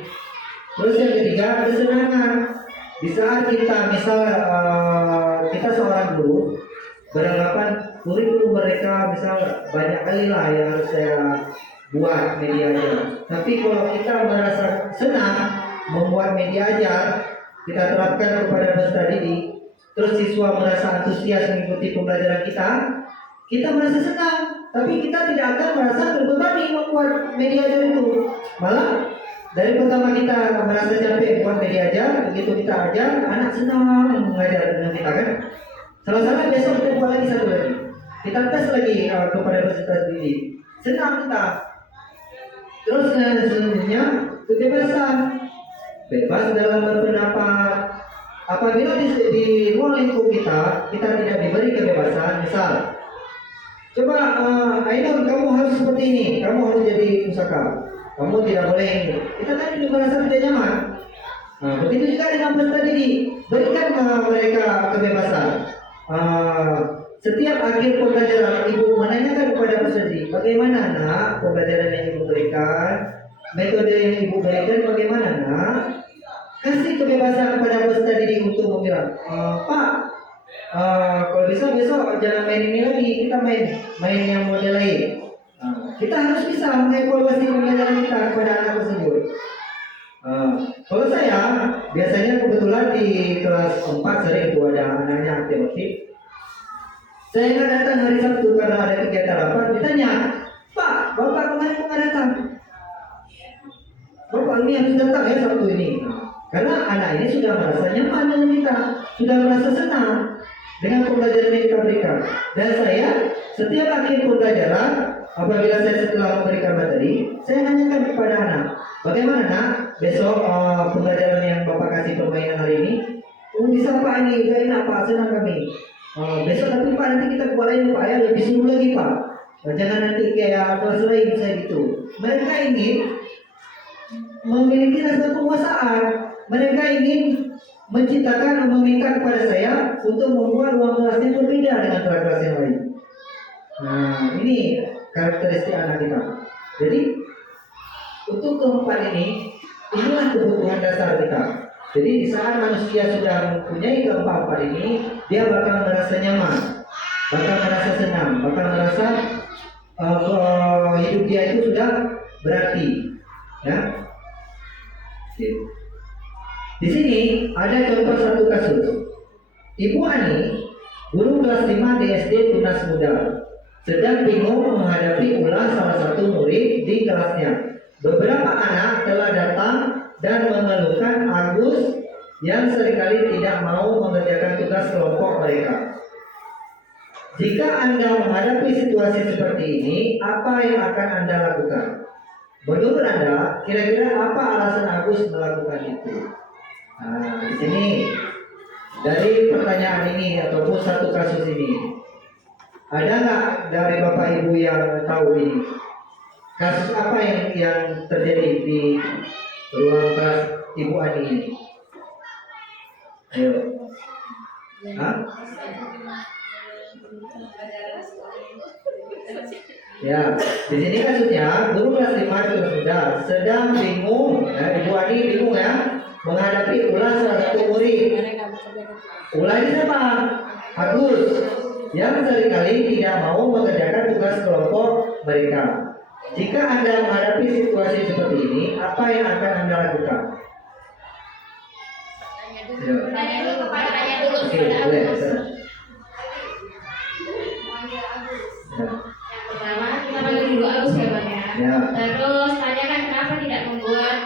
Terus yang ketiga, kesenangan. Di saat kita kita seorang guru beranggapan kurikulum mereka misal banyak kali lah yang harus saya buat medianya. Tapi kalau kita merasa senang membuat media ajar, kita terapkan kepada peserta didik, terus siswa merasa antusias mengikuti pembelajaran kita merasa senang. Tapi kita tidak akan merasa terbebani membuat media ajar itu. Malah dari pertama kita merasa capek buat media ajar, begitu kita ajar, anak senang mengajar dengan kita kan. Salah-salah besok kita buat lagi satu lagi. Kita tes lagi kepada peserta didik. Senang kita. Terus selanjutnya kebebasan. Bebas dalam berpendapat. Apabila di ruang lingkup kita tidak diberi kebebasan, misal coba Ainun, kamu harus seperti ini, kamu harus jadi pusaka, kamu tidak boleh ini. Kita kan merasa tidak nyaman. Nah, begitu juga dengan peserta didik, berikan mereka kebebasan. Setiap akhir pembelajaran ibu menanyakan kepada peserta didik, bagaimana nak pembelajaran yang ibu berikan, metode yang ibu berikan bagaimana nak. Kasih kebebasan kepada peserta didik untuk membilang, Pak, kalau bisa besok jangan main ini lagi, kita main yang model lain. Kita harus bisa mengevaluasi pembelajaran kita kepada anak tersebut. Kalau saya biasanya kebetulan di kelas 4 sering itu ada anaknya aktif. Saya nggak datang hari Sabtu karena ada kegiatan rapat. Ditanya, Pak, Bapak kemarin kok nggak datang? Bapak ini harus datang ya Sabtu ini. Karena anak ini sudah merasa nyaman dengan kita, sudah merasa senang dengan pembelajaran yang kita berikan. Dan saya setiap akhir pembelajaran, apabila saya setelah memberikan materi, saya nanyakan kepada anak, bagaimana nak besok pembelajaran yang Bapak kasih permainan hari ini? Bisa Pak, ini gak enak Pak, senang kami. Besok tapi Pak nanti kita buat lain Pak ya, lebih seru lagi Pak. Jangan nanti kayak kelas lain saya gitu. Mereka ingin memiliki rasa penguasaan. Mereka ingin menciptakan atau meminta kepada saya untuk membuat ruang kelasnya berbeda dengan kelas yang lain. Nah, ini karakteristik anak kita. Jadi untuk keempat ini, inilah kebutuhan dasar kita. Jadi di saat manusia sudah mempunyai keempat ini, dia bakal merasa nyaman, bakal merasa senang, bakal merasa hidup dia itu sudah berarti. Ya. Di sini ada contoh satu kasus. Ibu Ani, guru kelas 5 di SD Tunas Muda, sedang bingung menghadapi ulah salah satu murid di kelasnya. Beberapa anak telah datang dan mengeluhkan Agus yang seringkali tidak mau mengerjakan tugas kelompok mereka. Jika Anda menghadapi situasi seperti ini, apa yang akan Anda lakukan? Menurut Anda, kira-kira apa alasan Agus melakukan itu? Nah, di sini dari pertanyaan ini ataupun satu kasus ini, ada nggak dari Bapak Ibu yang tahu ini? Kasus apa yang terjadi di ruang kelas Ibu Ani ini? Ayo. Hah? Ya, di sini kasusnya guru kelas 5 kelas muda sedang bingung, Ibu Ani bingung ya, menghadapi ulah salah satu murid. Ulah ini siapa? Agus, yang seringkali tidak mau mengerjakan tugas kelompok mereka. Jika Anda menghadapi situasi seperti ini, apa yang akan Anda lakukan? Tanya dulu kepada tanya dulu. Oke, boleh. Yang pertama kita panggil dulu Agus ya Bang ya. Terus tanyakan kenapa tidak membuat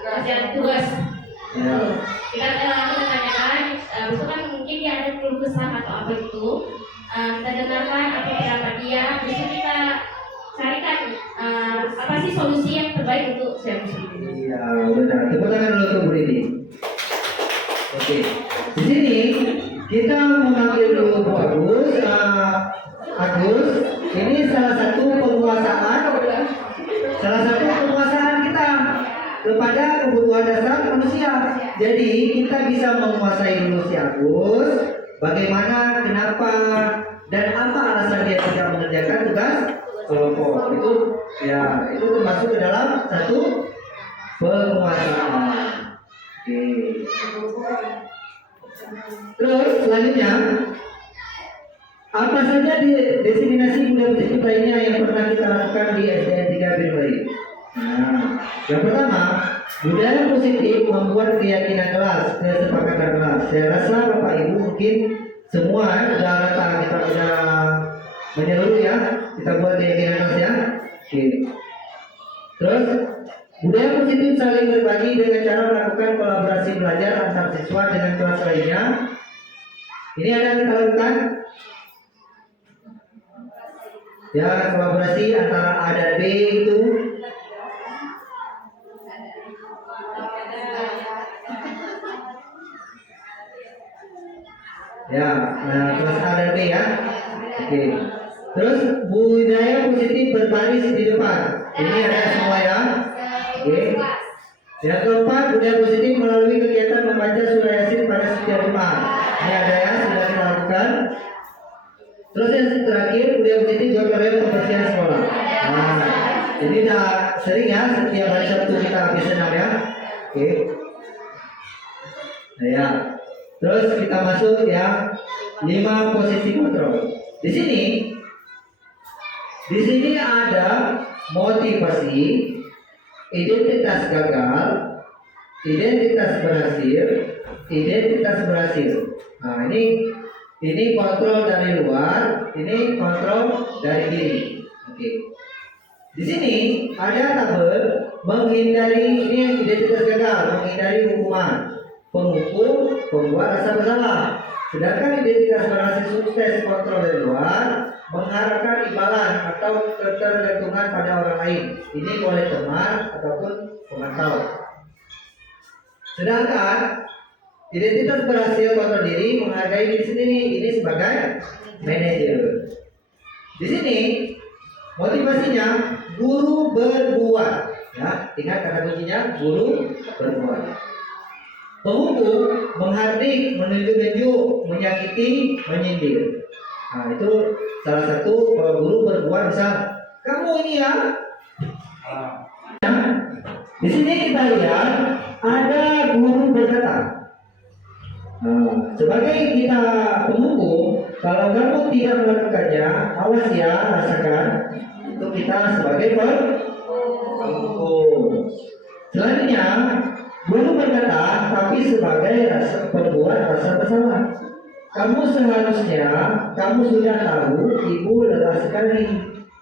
kerjaan tugas. Ya. Kita tanyakan, besok kan mungkin dia ada keluh kesah atau apa gitu. Kita dengarkan apa pendapat dia, bisa kita carikan apa sih solusi yang terbaik untuk solusi ini. Iya, benar. Tepuk tangan dulu untuk Bu Didi. Oke. Di sini kita memanggil dulu Bu Agus. Ini salah satu penguasaan kita kepada kebutuhan dasar manusia. Jadi kita bisa menguasai dulu si Agus, bagaimana, kenapa, dan apa alasan dia tidak mengerjakan tugas kelompok. Itu ya, itu termasuk ke dalam satu penguasaan. Oke. Terus selanjutnya, apa saja diseminasi budaya positif lainnya yang pernah kita lakukan di SDN 3 Birwari? Nah, yang pertama, budaya positif membuat keyakinan kelas, kesepakatan kelas. Saya rasa Bapak Ibu mungkin semua sudah rata, kita sudah menyeluruh ya, kita buat keyakinan kelas ya. Oke. Terus budaya positif saling berbagi dengan cara melakukan kolaborasi belajar antar siswa dengan kelas lainnya. Ini ada yang kita lakukan. Ya, kolaborasi antara A dan B itu. Ya, kelas A dan B ya. Oke. Terus budaya positif berbaris di depan. Ini ada semua ya. Oke. Yang keempat, budaya positif melalui kegiatan membaca surah Yasin pada setiap Jumat. Ini ada ya, sudah kita lakukan. Terus yang terakhir, budaya positif gotong royong kebersihan sekolah. Nah, ini udah sering ya, setiap hari Sabtu kita habis senam ya. Oke. Nah, ya. Terus kita masuk ya, 5 posisi kontrol. Di sini ada motivasi, identitas gagal, identitas berhasil. Nah, ini kontrol dari luar, ini kontrol dari diri. Oke. Di sini ada tabel menghindari, ini identitas gagal, menghindari hukuman, penghukum, pembuat rasa bersalah. Sedangkan identitas berhasil sukses kontrol dari luar, mengharapkan imbalan atau ketergantungan pada orang lain. Ini oleh teman ataupun pemantau. Sedangkan identitas berhasil kontrol diri, menghargai diri sendiri. Ini sebagai manajer. Di sini motivasinya guru berbuat. Ya, ingat kata kuncinya guru berbuat. Penghukum menghardik, menunjuk-nunjuk, menyakiti, menyindir. Nah, itu salah satu kalau guru berbuat misal kamu ini ya. Di sini kita lihat ada guru berkata. Sebagai kita penghukum, kalau kamu tidak melakukannya, awas ya, rasakan. Itu kita sebagai penghukum. Selanjutnya, guru berkata, tapi sebagai pembuat rasa bersalah. Kamu seharusnya, kamu sudah tahu, ibu lelah sekali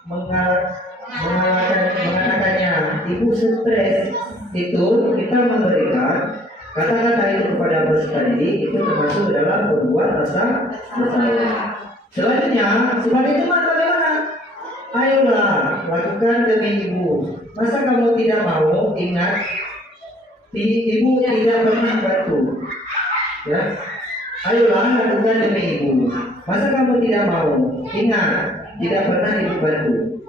mengatakannya. Ibu stres. Itu kita memberikan kata-kata itu kepada peserta didik, itu termasuk dalam membuat rasa bersalah. Selanjutnya, sebagai teman bagaimana? Ayolah, lakukan demi ibu. Masa kamu tidak mau? Ingat, ibu tidak pernah bantu. Ya, ayolah lakukan demi ibu. Masa kamu tidak mau? Ingat, tidak pernah ibu bantu.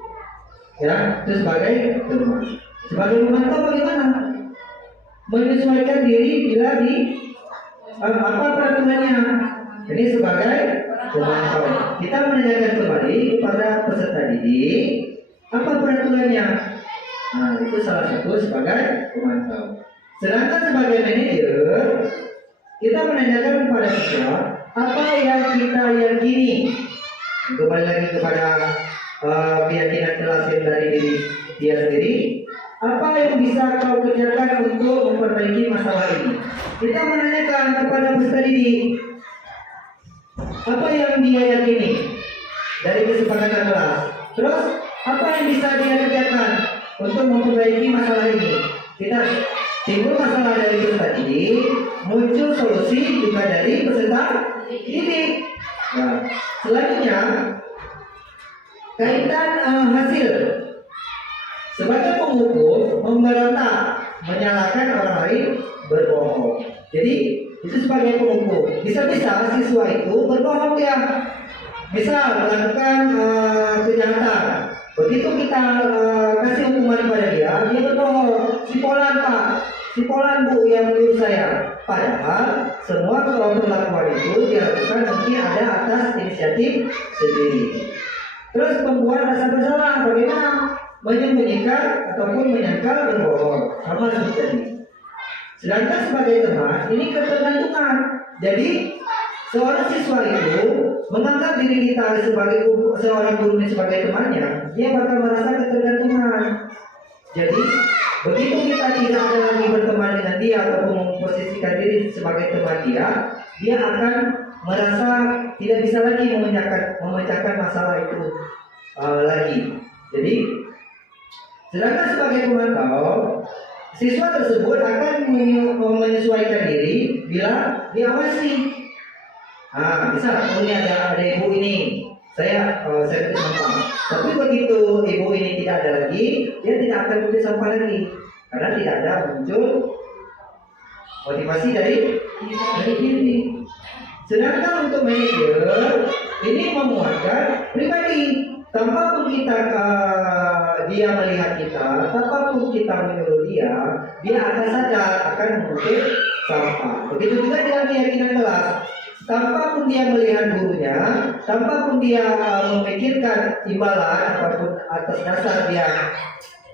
Ya, itu sebagai teman. Sebagai pemantau bagaimana? Menyesuaikan diri bila di apa peraturannya. Ini sebagai pemantau. Kita menanyakan kembali kepada peserta didik apa peraturannya. Nah, itu salah satu sebagai pemantau. Sedangkan sebagai manajer, kita menanyakan kepada siswa apa yang kita yakini. Kembali lagi kepada keyakinan kelas yang dari diri dia sendiri. Apa yang bisa kau kerjakan untuk memperbaiki masalah ini? Kita menanyakan kepada peserta didik apa yang dia yakini dari kesepakatan kelas. Terus apa yang bisa dia kerjakan untuk memperbaiki masalah ini? Kita timbul masalah dari peserta didik, muncul solusi juga dari peserta didik. Nah, selanjutnya kaitan hasil. Sebagai penghukum memberontak, menyalahkan orang lain, berbohong. Jadi itu sebagai penghukum. Bisa-bisa siswa itu berbohong dia, misal melakukan kejahatan. Begitu kita kasih hukuman kepada dia berbohong. Si Polan Pak, si Polan Bu yang menyuruh saya. Padahal semua perlakuan itu dilakukan mungkin ada atas inisiatif sendiri. Terus pembuat rasa bersalah, bagaimana? Menyembunyikan ataupun menyangkal berbohong, sama seperti tadi. Sedangkan sebagai teman, ini ketergantungan. Jadi seorang siswa itu menganggap diri kita sebagai seorang guru sebagai temannya, dia bakal merasa ketergantungan. Jadi begitu kita tidak ada lagi berteman dengan dia ataupun memposisikan diri sebagai teman dia akan merasa tidak bisa lagi memecahkan masalah itu lagi. Jadi sedangkan sebagai pemantau, siswa tersebut akan menyesuaikan diri bila diawasi. Misal ini ada ibu ini, saya putus sampah. Tapi begitu ibu ini tidak ada lagi, dia tidak akan putus sampah lagi karena tidak ada muncul motivasi dari diri. Sedangkan untuk manajer ini memuatkan pribadi. Tanpa pun kita dia melihat kita, tanpa pun kita menyuruh dia akan sadar akan mengutip sampah. Begitu juga dengan keyakinan kelas. Tanpa pun dia melihat gurunya, tanpa pun dia memikirkan imbalan ataupun atas dasar dia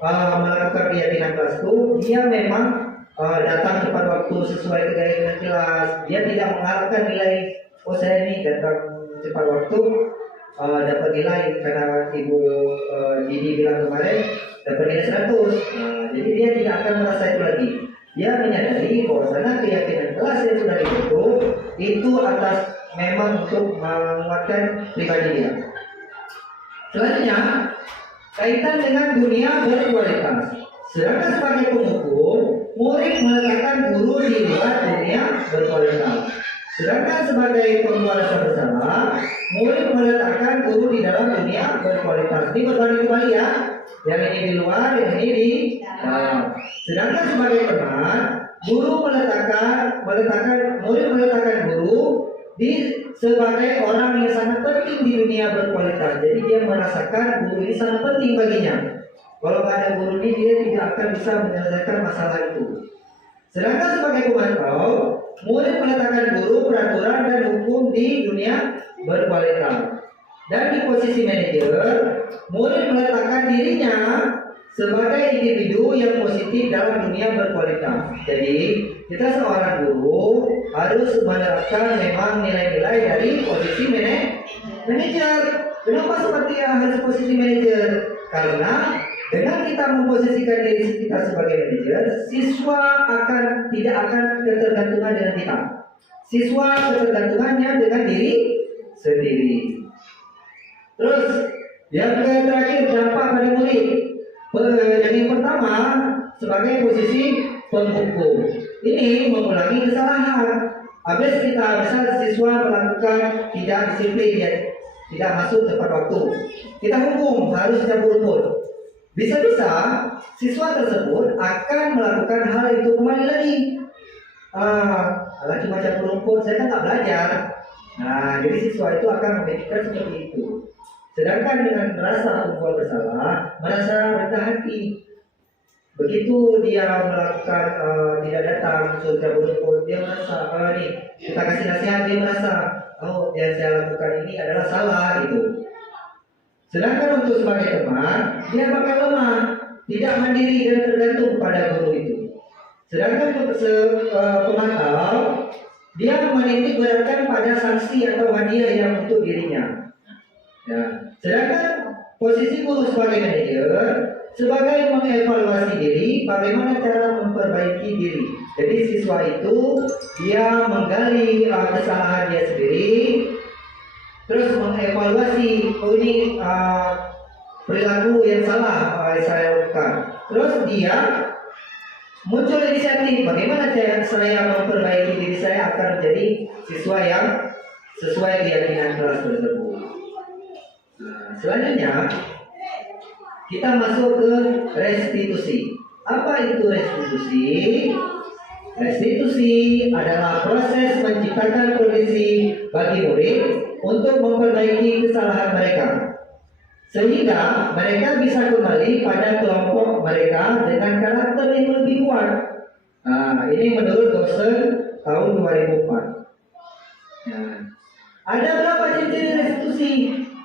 melakukan keyakinan kelas itu, dia memang datang tepat waktu sesuai keyakinan kelas. Dia tidak mengharapkan nilai, saya ini datang tepat waktu dapat nilai karena Ibu Didi bilang kemarin dapat nilai 100. Jadi dia tidak akan merasa itu lagi. Dia menyadari bahwasanya keyakinan kelas yang sudah dibentuk itu atas memang untuk menguatkan pribadi dia. Selanjutnya kaitan dengan dunia berkualitas. Sedangkan sebagai penghukum, murid meletakkan guru di luar dunia berkualitas. Sedangkan sebagai pembuat rasa bersalah, murid meletakkan guru di dalam dunia berkualitas. Ini berbalik-balik ya. Yang ini di luar, yang ini di dalam. Sedangkan sebagai teman, murid meletakkan guru di sebagai orang yang sangat penting di dunia berkualitas. Jadi dia merasakan guru ini sangat penting baginya. Kalau nggak ada guru ini, dia tidak akan bisa menyelesaikan masalah itu. Sedangkan sebagai pemantau, murid meletakkan guru, peraturan, dan hukum di dunia berkualitas. Dan di posisi manajer, murid meletakkan dirinya sebagai individu yang positif dalam dunia berkualitas. Jadi, kita seorang guru harus menerapkan memang nilai-nilai dari posisi manajer. Kenapa seperti harus posisi manajer? Karena dengan kita memposisikan diri kita sebagai manajer, siswa tidak akan ketergantungan dengan kita. Siswa ketergantungannya dengan diri sendiri. Terus yang terakhir dampak pada murid. Yang pertama sebagai posisi penghukum. Ini mengulangi kesalahan. Habis kita misal siswa melakukan tidak disiplin, tidak masuk tepat waktu, kita hukum harus cabut rumput. Bisa-bisa siswa tersebut akan melakukan hal itu kembali lagi. Kalau cuma cabut rumput, saya kan tak belajar. Nah, jadi siswa itu akan memikirkan seperti itu. Sedangkan dengan merasa pembuat bersalah, merasa rendah hati. Begitu dia melakukan tidak datang, suruh cabut rumput, dia merasa kita kasih nasihat, dia merasa yang saya lakukan ini adalah salah gitu. Sedangkan untuk sebagai teman, dia bakal lemah, tidak mandiri dan tergantung pada guru itu. Sedangkan untuk pemantau, dia menitik beratkan pada sanksi atau hadiah yang untuk dirinya. Ya. Sedangkan posisi guru sebagai manajer, sebagai mengevaluasi diri, bagaimana cara memperbaiki diri. Jadi siswa itu dia menggali kesalahan dia sendiri, terus mengevaluasi ini perilaku yang salah saya lakukan. Terus dia muncul inisiatif bagaimana cara saya memperbaiki diri saya akan menjadi siswa yang sesuai keyakinan kelas tersebut. Selanjutnya kita masuk ke restitusi. Apa itu restitusi? Restitusi adalah proses menciptakan kondisi bagi murid untuk memperbaiki kesalahan mereka, sehingga mereka bisa kembali pada kelompok mereka dengan karakter yang lebih kuat. Nah, ini menurut dosen tahun 2004. Nah, ada berapa ciri restitusi?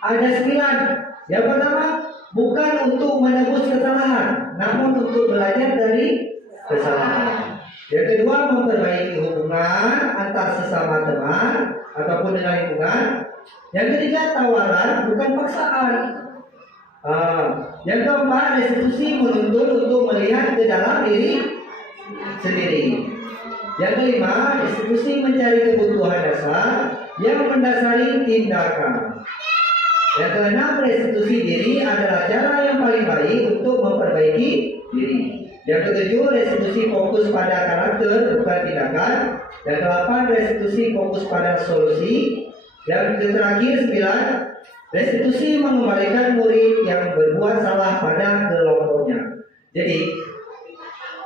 Ada 9. Yang pertama, bukan untuk menebus kesalahan, namun untuk belajar dari kesalahan. Yang kedua, memperbaiki hubungan antar sesama teman ataupun dengan lingkungan. Yang ketiga, tawaran bukan paksaan. Yang keempat, restitusi menuntut untuk melihat ke dalam diri sendiri. Yang kelima, restitusi mencari kebutuhan dasar yang mendasari tindakan. Yang keenam, restitusi diri adalah cara yang paling baik untuk memperbaiki diri. Yang ketujuh, restitusi fokus pada karakter bukan tindakan. Yang kedelapan, restitusi fokus pada solusi. Yang terakhir 9, restitusi mengembalikan murid yang berbuat salah pada kelompoknya. Jadi,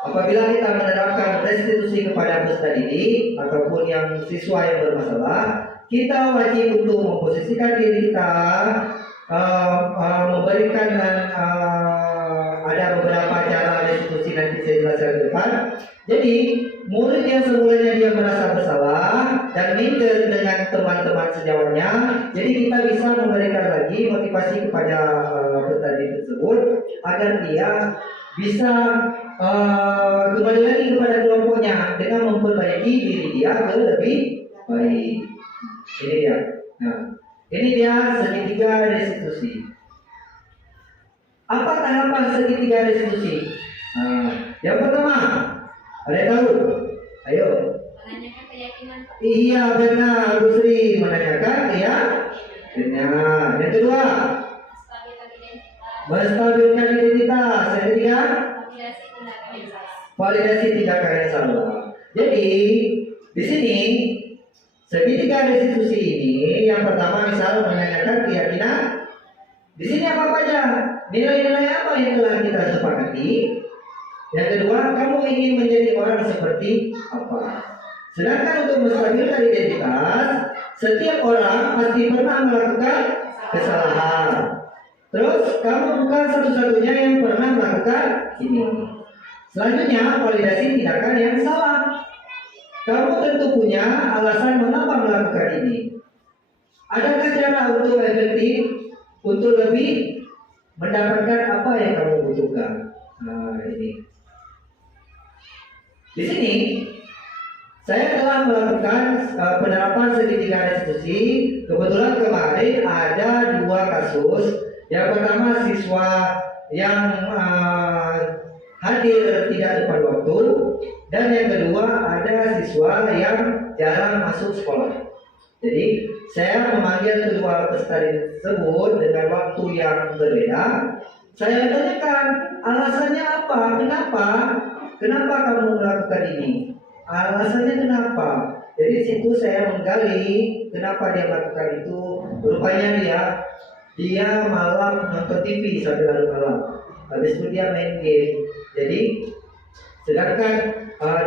apabila kita menerapkan restitusi kepada peserta didik ataupun yang siswa yang bermasalah, kita wajib untuk memposisikan diri kita, memberikan ada beberapa cara restitusi nanti saya jelaskan ke depan. Jadi murid yang semulanya dia merasa bersalah dan minder dengan teman-teman sejawatnya, jadi kita bisa memberikan lagi motivasi kepada peserta didik tersebut agar dia bisa kembali lagi kepada kelompoknya dengan memperbaiki diri dia ke lebih baik. Ini dia. Nah, ini dia segitiga restitusi. Apa tahapan segitiga restitusi? Yang pertama, ada yang tahu? Ayo. Menanyakan keyakinan. Iya benar, Bu Sri menanyakan ya. Benar. Yang kedua, menstabilkan identitas. Yang ketiga, validasi tindakan yang salah. Jadi di sini segitiga restitusi ini, yang pertama misal menanyakan keyakinan. Di sini apa aja? Nilai-nilai apa yang telah kita sepakati? Yang kedua, kamu ingin menjadi orang seperti apa? Sedangkan untuk menstabilkan identitas, setiap orang pasti pernah melakukan kesalahan. Terus kamu bukan satu-satunya yang pernah melakukan ini. Selanjutnya, validasi tindakan yang salah. Kamu tentu punya alasan mengapa melakukan ini. Adakah cara untuk efektif, untuk lebih mendapatkan apa yang kamu butuhkan? Nah, ini. Di sini saya telah melakukan penerapan segitiga restitusi. Kebetulan kemarin ada 2 kasus. Yang pertama, siswa yang hadir tidak tepat waktu, dan yang kedua ada siswa yang jarang masuk sekolah. Jadi saya memanggil kedua peserta tersebut dengan waktu yang berbeda. Saya tanyakan alasannya apa, kenapa kamu melakukan ini, alasannya kenapa. Jadi situ saya menggali kenapa dia melakukan itu. Rupanya dia malam nonton TV sampai larut malam. Habis itu dia main game. Jadi sedangkan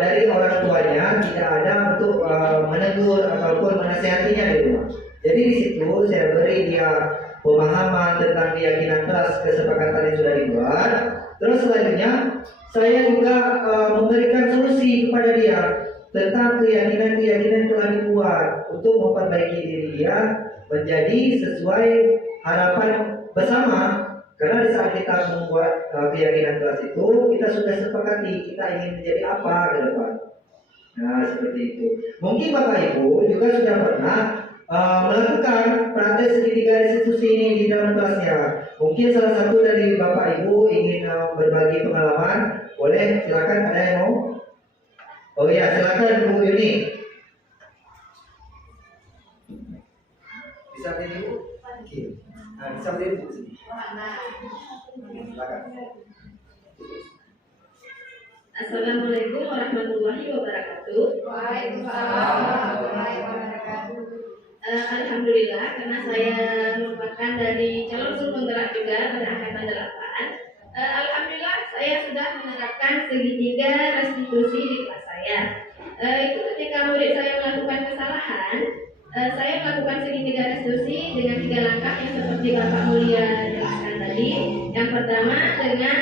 dari orang tuanya tidak ada untuk menegur ataupun menasihatinya di rumah. Jadi di situ saya beri dia pemahaman tentang keyakinan kelas kesepakatan yang sudah dibuat. Terus selanjutnya saya juga memberikan solusi kepada dia tentang keyakinan-keyakinan telah dibuat untuk memperbaiki diri dia menjadi sesuai harapan bersama. Karena di saat kita membuat keyakinan kelas itu, kita sudah sepakati kita ingin menjadi apa ke depan. Nah, seperti itu. Mungkin Bapak Ibu juga sudah pernah melakukan praktek segitiga restitusi ini di dalam kelasnya. Mungkin salah satu dari Bapak Ibu ingin berbagi pengalaman. Boleh, silakan, ada yang mau? Oh ya, silakan Bu Yuni. Bisa berdiri Bu? Oke. Nah, bisa berdiri Bu. Assalamualaikum warahmatullahi wabarakatuh. Waalaikumsalam warahmatullahi wabarakatuh. Alhamdulillah, karena saya merupakan dari calon guru penggerak juga pada angkatan 8. Alhamdulillah saya sudah menerapkan segitiga restitusi di kelas saya. Itu ketika murid saya melakukan kesalahan, saya melakukan segitiga restitusi dengan 3 langkah yang seperti Bapak Mulia jelaskan tadi. Yang pertama dengan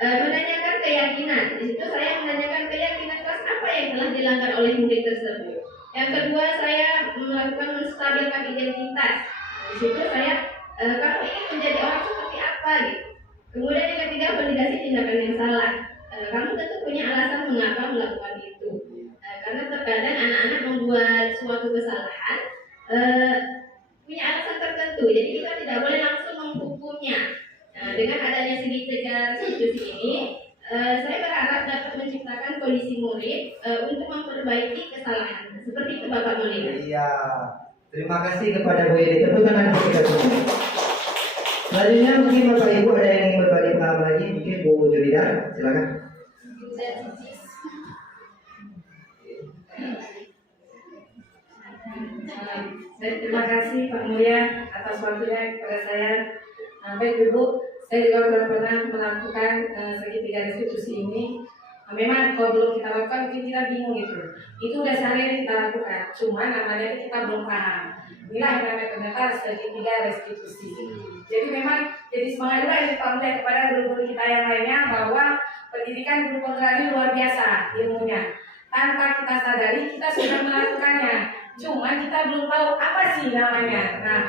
menanyakan keyakinan. Di situ saya menanyakan keyakinan kelas apa yang telah dilanggar oleh murid tersebut. Yang kedua, saya melakukan menstabilkan identitas. Di situ saya kamu ingin menjadi orang seperti apa gitu. Kemudian yang ketiga, validasi tindakan yang salah. Kamu tentu punya alasan mengapa melakukan itu. Karena terkadang anak-anak membuat suatu kesalahan punya alasan tertentu. Jadi kita tidak boleh langsung menghukumnya. Dengan adanya segitiga restitusi ini, saya berharap dapat menciptakan kondisi murid untuk memperbaiki kesalahan. Seperti itu Bapak Mulia. Iya. Terima kasih kepada Bu Yedi. Tepuk tangan untuk kita semua. Selanjutnya mungkin Bapak Ibu ada yang ingin berbagi pengalaman lagi, mungkin Bu Julida, silakan. Terima kasih Pak Mulia atas waktunya kepada saya. Baik Ibu, saya juga pernah melakukan segitiga restitusi ini. Memang kalau belum kita lakukan mungkin kita bingung gitu. Itu udah sehari kita lakukan, cuma namanya kita belum paham. Inilah yang namanya ternyata segitiga restitusi. Jadi memang jadi semangat juga ini Pak Mulia kepada guru-guru kita yang lainnya bahwa pendidikan guru penggerak ini luar biasa ilmunya. Tanpa kita sadari kita sudah melakukannya, cuma kita belum tahu apa sih namanya. Nah,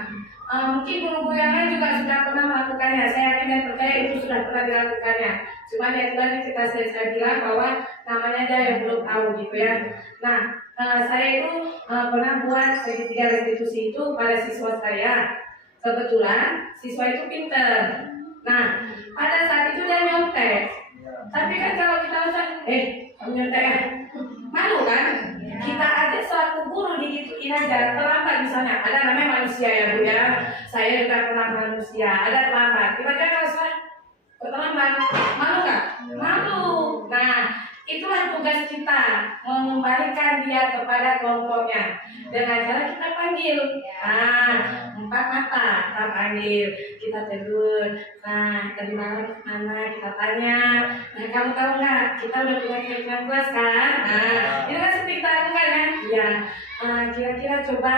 mungkin guru-guru yang lain juga sudah pernah melakukannya. Saya yakin dan percaya itu sudah pernah dilakukannya. Cuma yang tadi saya bilang bahwa namanya aja yang belum tahu gitu ya. Nah, saya itu pernah buat segitiga restitusi itu pada siswa saya. Kebetulan siswa itu pinter. Nah, pada saat itu dia nyontek. Tapi kan kalau kita kamu nyontek ya, malu kan? Kita aja selaku guru digituin aja, terlambat misalnya. Ada namanya manusia ya Bu ya. Saya juga pernah manusia. Ada terlambat. Tiba-tiba kalau saya terlambat, malu nggak? Malu. Nah, itulah tugas kita, mengembalikan dia kepada kelompoknya dengan cara kita panggil. Nah, 4 mata kita panggil, kita tegur. Nah, tadi malam mana kita tanya. Nah, kamu tahu nggak? Kita udah punya keyakinan kelas kan? Nah, itu kan seperti kita lakukan kan? Ya. Kira-kira coba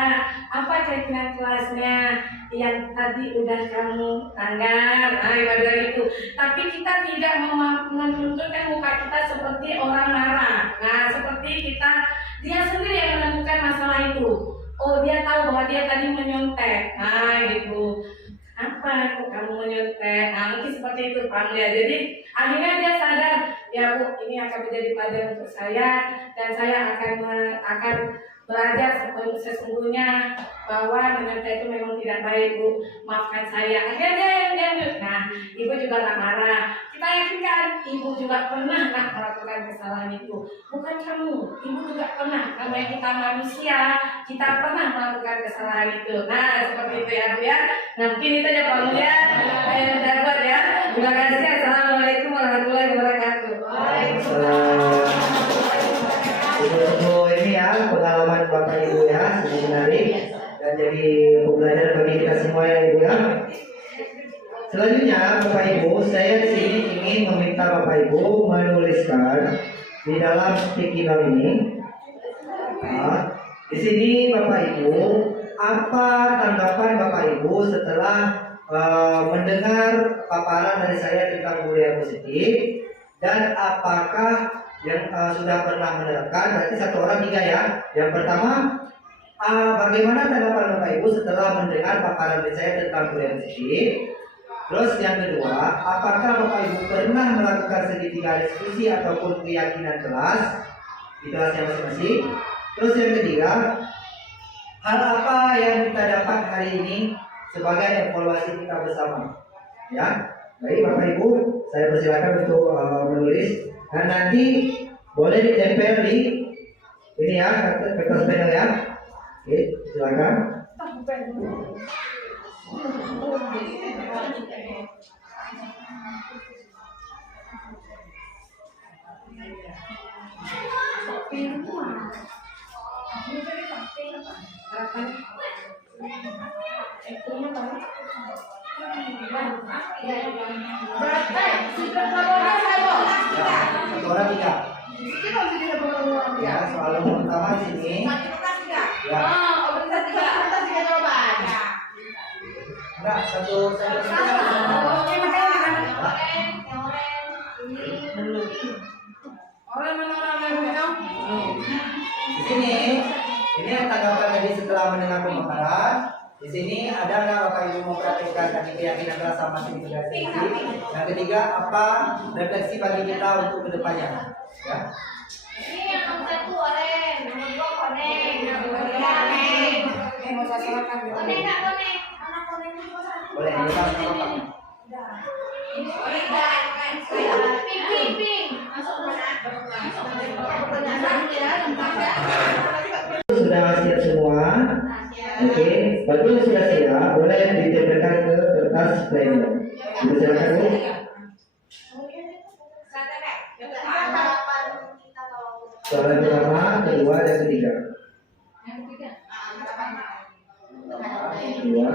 apa keyakinan kelasnya yang tadi udah kamu langgar. Nah, ibadah itu. Tapi kita tidak menunjukkan muka kita seperti orang marah. Nah, seperti dia sendiri yang menemukan masalah itu. Oh, dia tahu bahwa dia tadi menyontek. Nah, gitu. Apa kok kamu menyontek? Nah, mungkin seperti itu Pak ya. Jadi akhirnya dia sadar, ya Bu, ini akan menjadi pelajaran untuk saya dan saya akan belajar sesungguhnya bahwa menyontek itu memang tidak baik Bu, maafkan saya. Akhirnya dia yang nah, Ibu juga gak marah. Kita yakinkan Ibu juga pernah melakukan kesalahan itu. Bukan kamu, Ibu juga pernah. Namanya kita manusia, kita pernah melakukan kesalahan itu. Nah, seperti itu ya Bu ya. Nah, mungkin itu aja Pak Mulia yang dapat ya. Terima kasih. Assalamualaikum warahmatullahi wabarakatuh. Ibu ini ya pengalaman Bapak Ibu ya, sungguh menarik dan jadi pembelajaran bagi kita semua ya Ibu ya. Selanjutnya Bapak Ibu, saya di sini ingin meminta Bapak Ibu menuliskan di dalam sticky note ini. Nah, di sini Bapak Ibu, apa tanggapan Bapak Ibu setelah mendengar paparan dari saya tentang budaya positif dan apakah yang sudah pernah menerapkan? Berarti 1 orang 3 ya. Yang pertama, bagaimana tanggapan Bapak Ibu setelah mendengar paparan dari saya tentang budaya positif? Terus yang kedua, apakah Bapak Ibu pernah melakukan segitiga diskusi ataupun keyakinan kelas di kelasnya masing-masing? Terus yang ketiga, hal apa yang kita dapat hari ini sebagai evaluasi kita bersama? Ya, baik Bapak Ibu, saya persilakan untuk menulis dan nanti boleh ditempel di ini ya, kertas pena ya. Oke, silakan. Satu orang 3. Ya, soal yang pertama di sini. Ya. Enggak, satu. Di sini, ini tanggapan tadi setelah mendengar pemaparan. Di sini ada nggak Bapak Ibu mau praktekkan tadi keyakinan rasa masing integrasi? Yang ketiga, apa refleksi bagi kita untuk kedepannya? Ya. Ini yang nomor 1 oren, nomor 2 koneng, nomor 3 koneng. Koneng nggak koneng? Anak koneng itu satu. Boleh diulang Bapak. Ping. Masuk mana? Sudah siap semua? Oke, bagi yang sudah siap, boleh ditempelkan ke kertas planner. Silakan Bu. Soal yang pertama, kedua, dan ketiga. Kedua.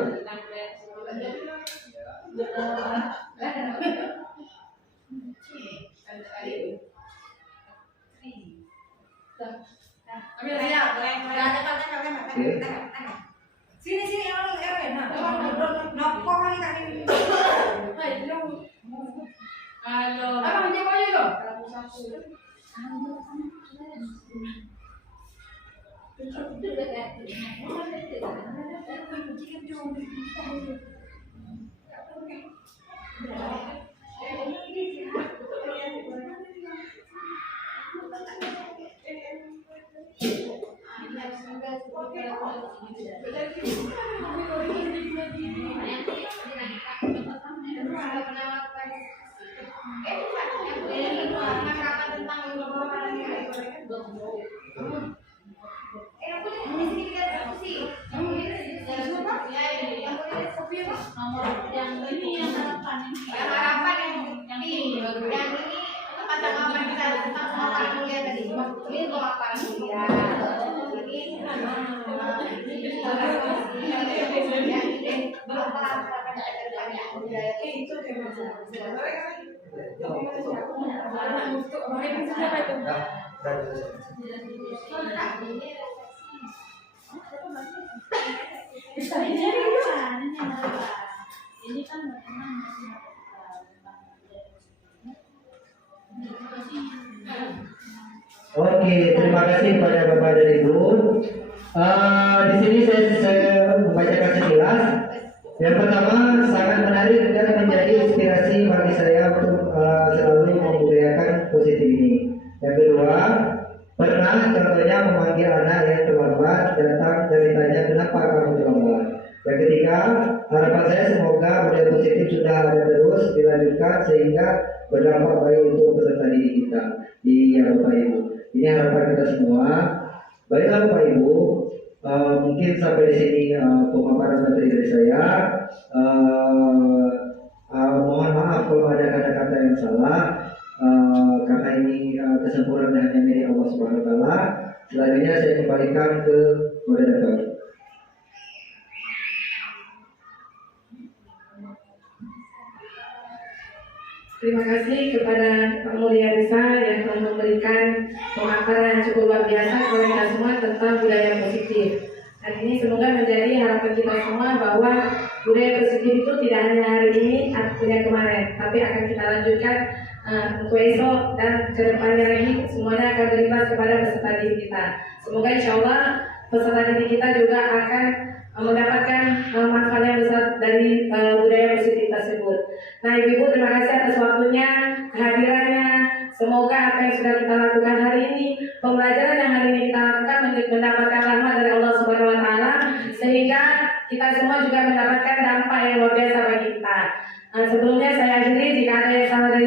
Oke. Sini nokong kali kami. Halo. Abang dia boleh loh. Oke, terima kasih kepada Bapak dan Ibu. Di sini saya membacakan sekilas. Yang pertama, sangat menarik dan menjadi inspirasi bagi saya untuk selalu membudayakan positif ini. Yang kedua, pernah contohnya memanggil anak yang terlambat datang dan ditanya kenapa kamu terlambat. Yang ketiga, harapan saya semoga budaya positif sudah ada terus dilanjutkan sehingga berdampak baik untuk peserta didik kita di Bapak Ibu. Ini harapan kita semua. Baiklah Bapak Ibu, mungkin sampai di sini pemaparan materi dari saya. Mohon maaf kalau ada kata-kata yang salah, karena ini kesempurnaan hanya milik Allah Subhanahu Wa Taala. Selanjutnya saya kembalikan ke moderator. Terima kasih kepada Pak Mulia Risa yang telah memberikan pemaparan yang cukup luar biasa kepada kita semua tentang budaya positif. Dan ini semoga menjadi harapan kita semua bahwa budaya positif itu tidak hanya hari ini atau yang kemarin, tapi akan kita lanjutkan untuk esok dan kedepannya lagi semuanya akan berimbas kepada peserta didik kita. Semoga insya Allah peserta didik kita juga akan mendapatkan manfaat yang besar dari budaya positif tersebut. Nah, Ibu-ibu terima kasih atas waktunya, kehadirannya. Semoga apa yang sudah kita lakukan hari ini, pembelajaran yang hari ini kita lakukan mendapatkan rahmat dari Allah Subhanahu Wa Taala, sehingga kita semua juga mendapatkan dampak yang luar biasa bagi kita. Sebelumnya saya akhiri, jika ada yang salah dari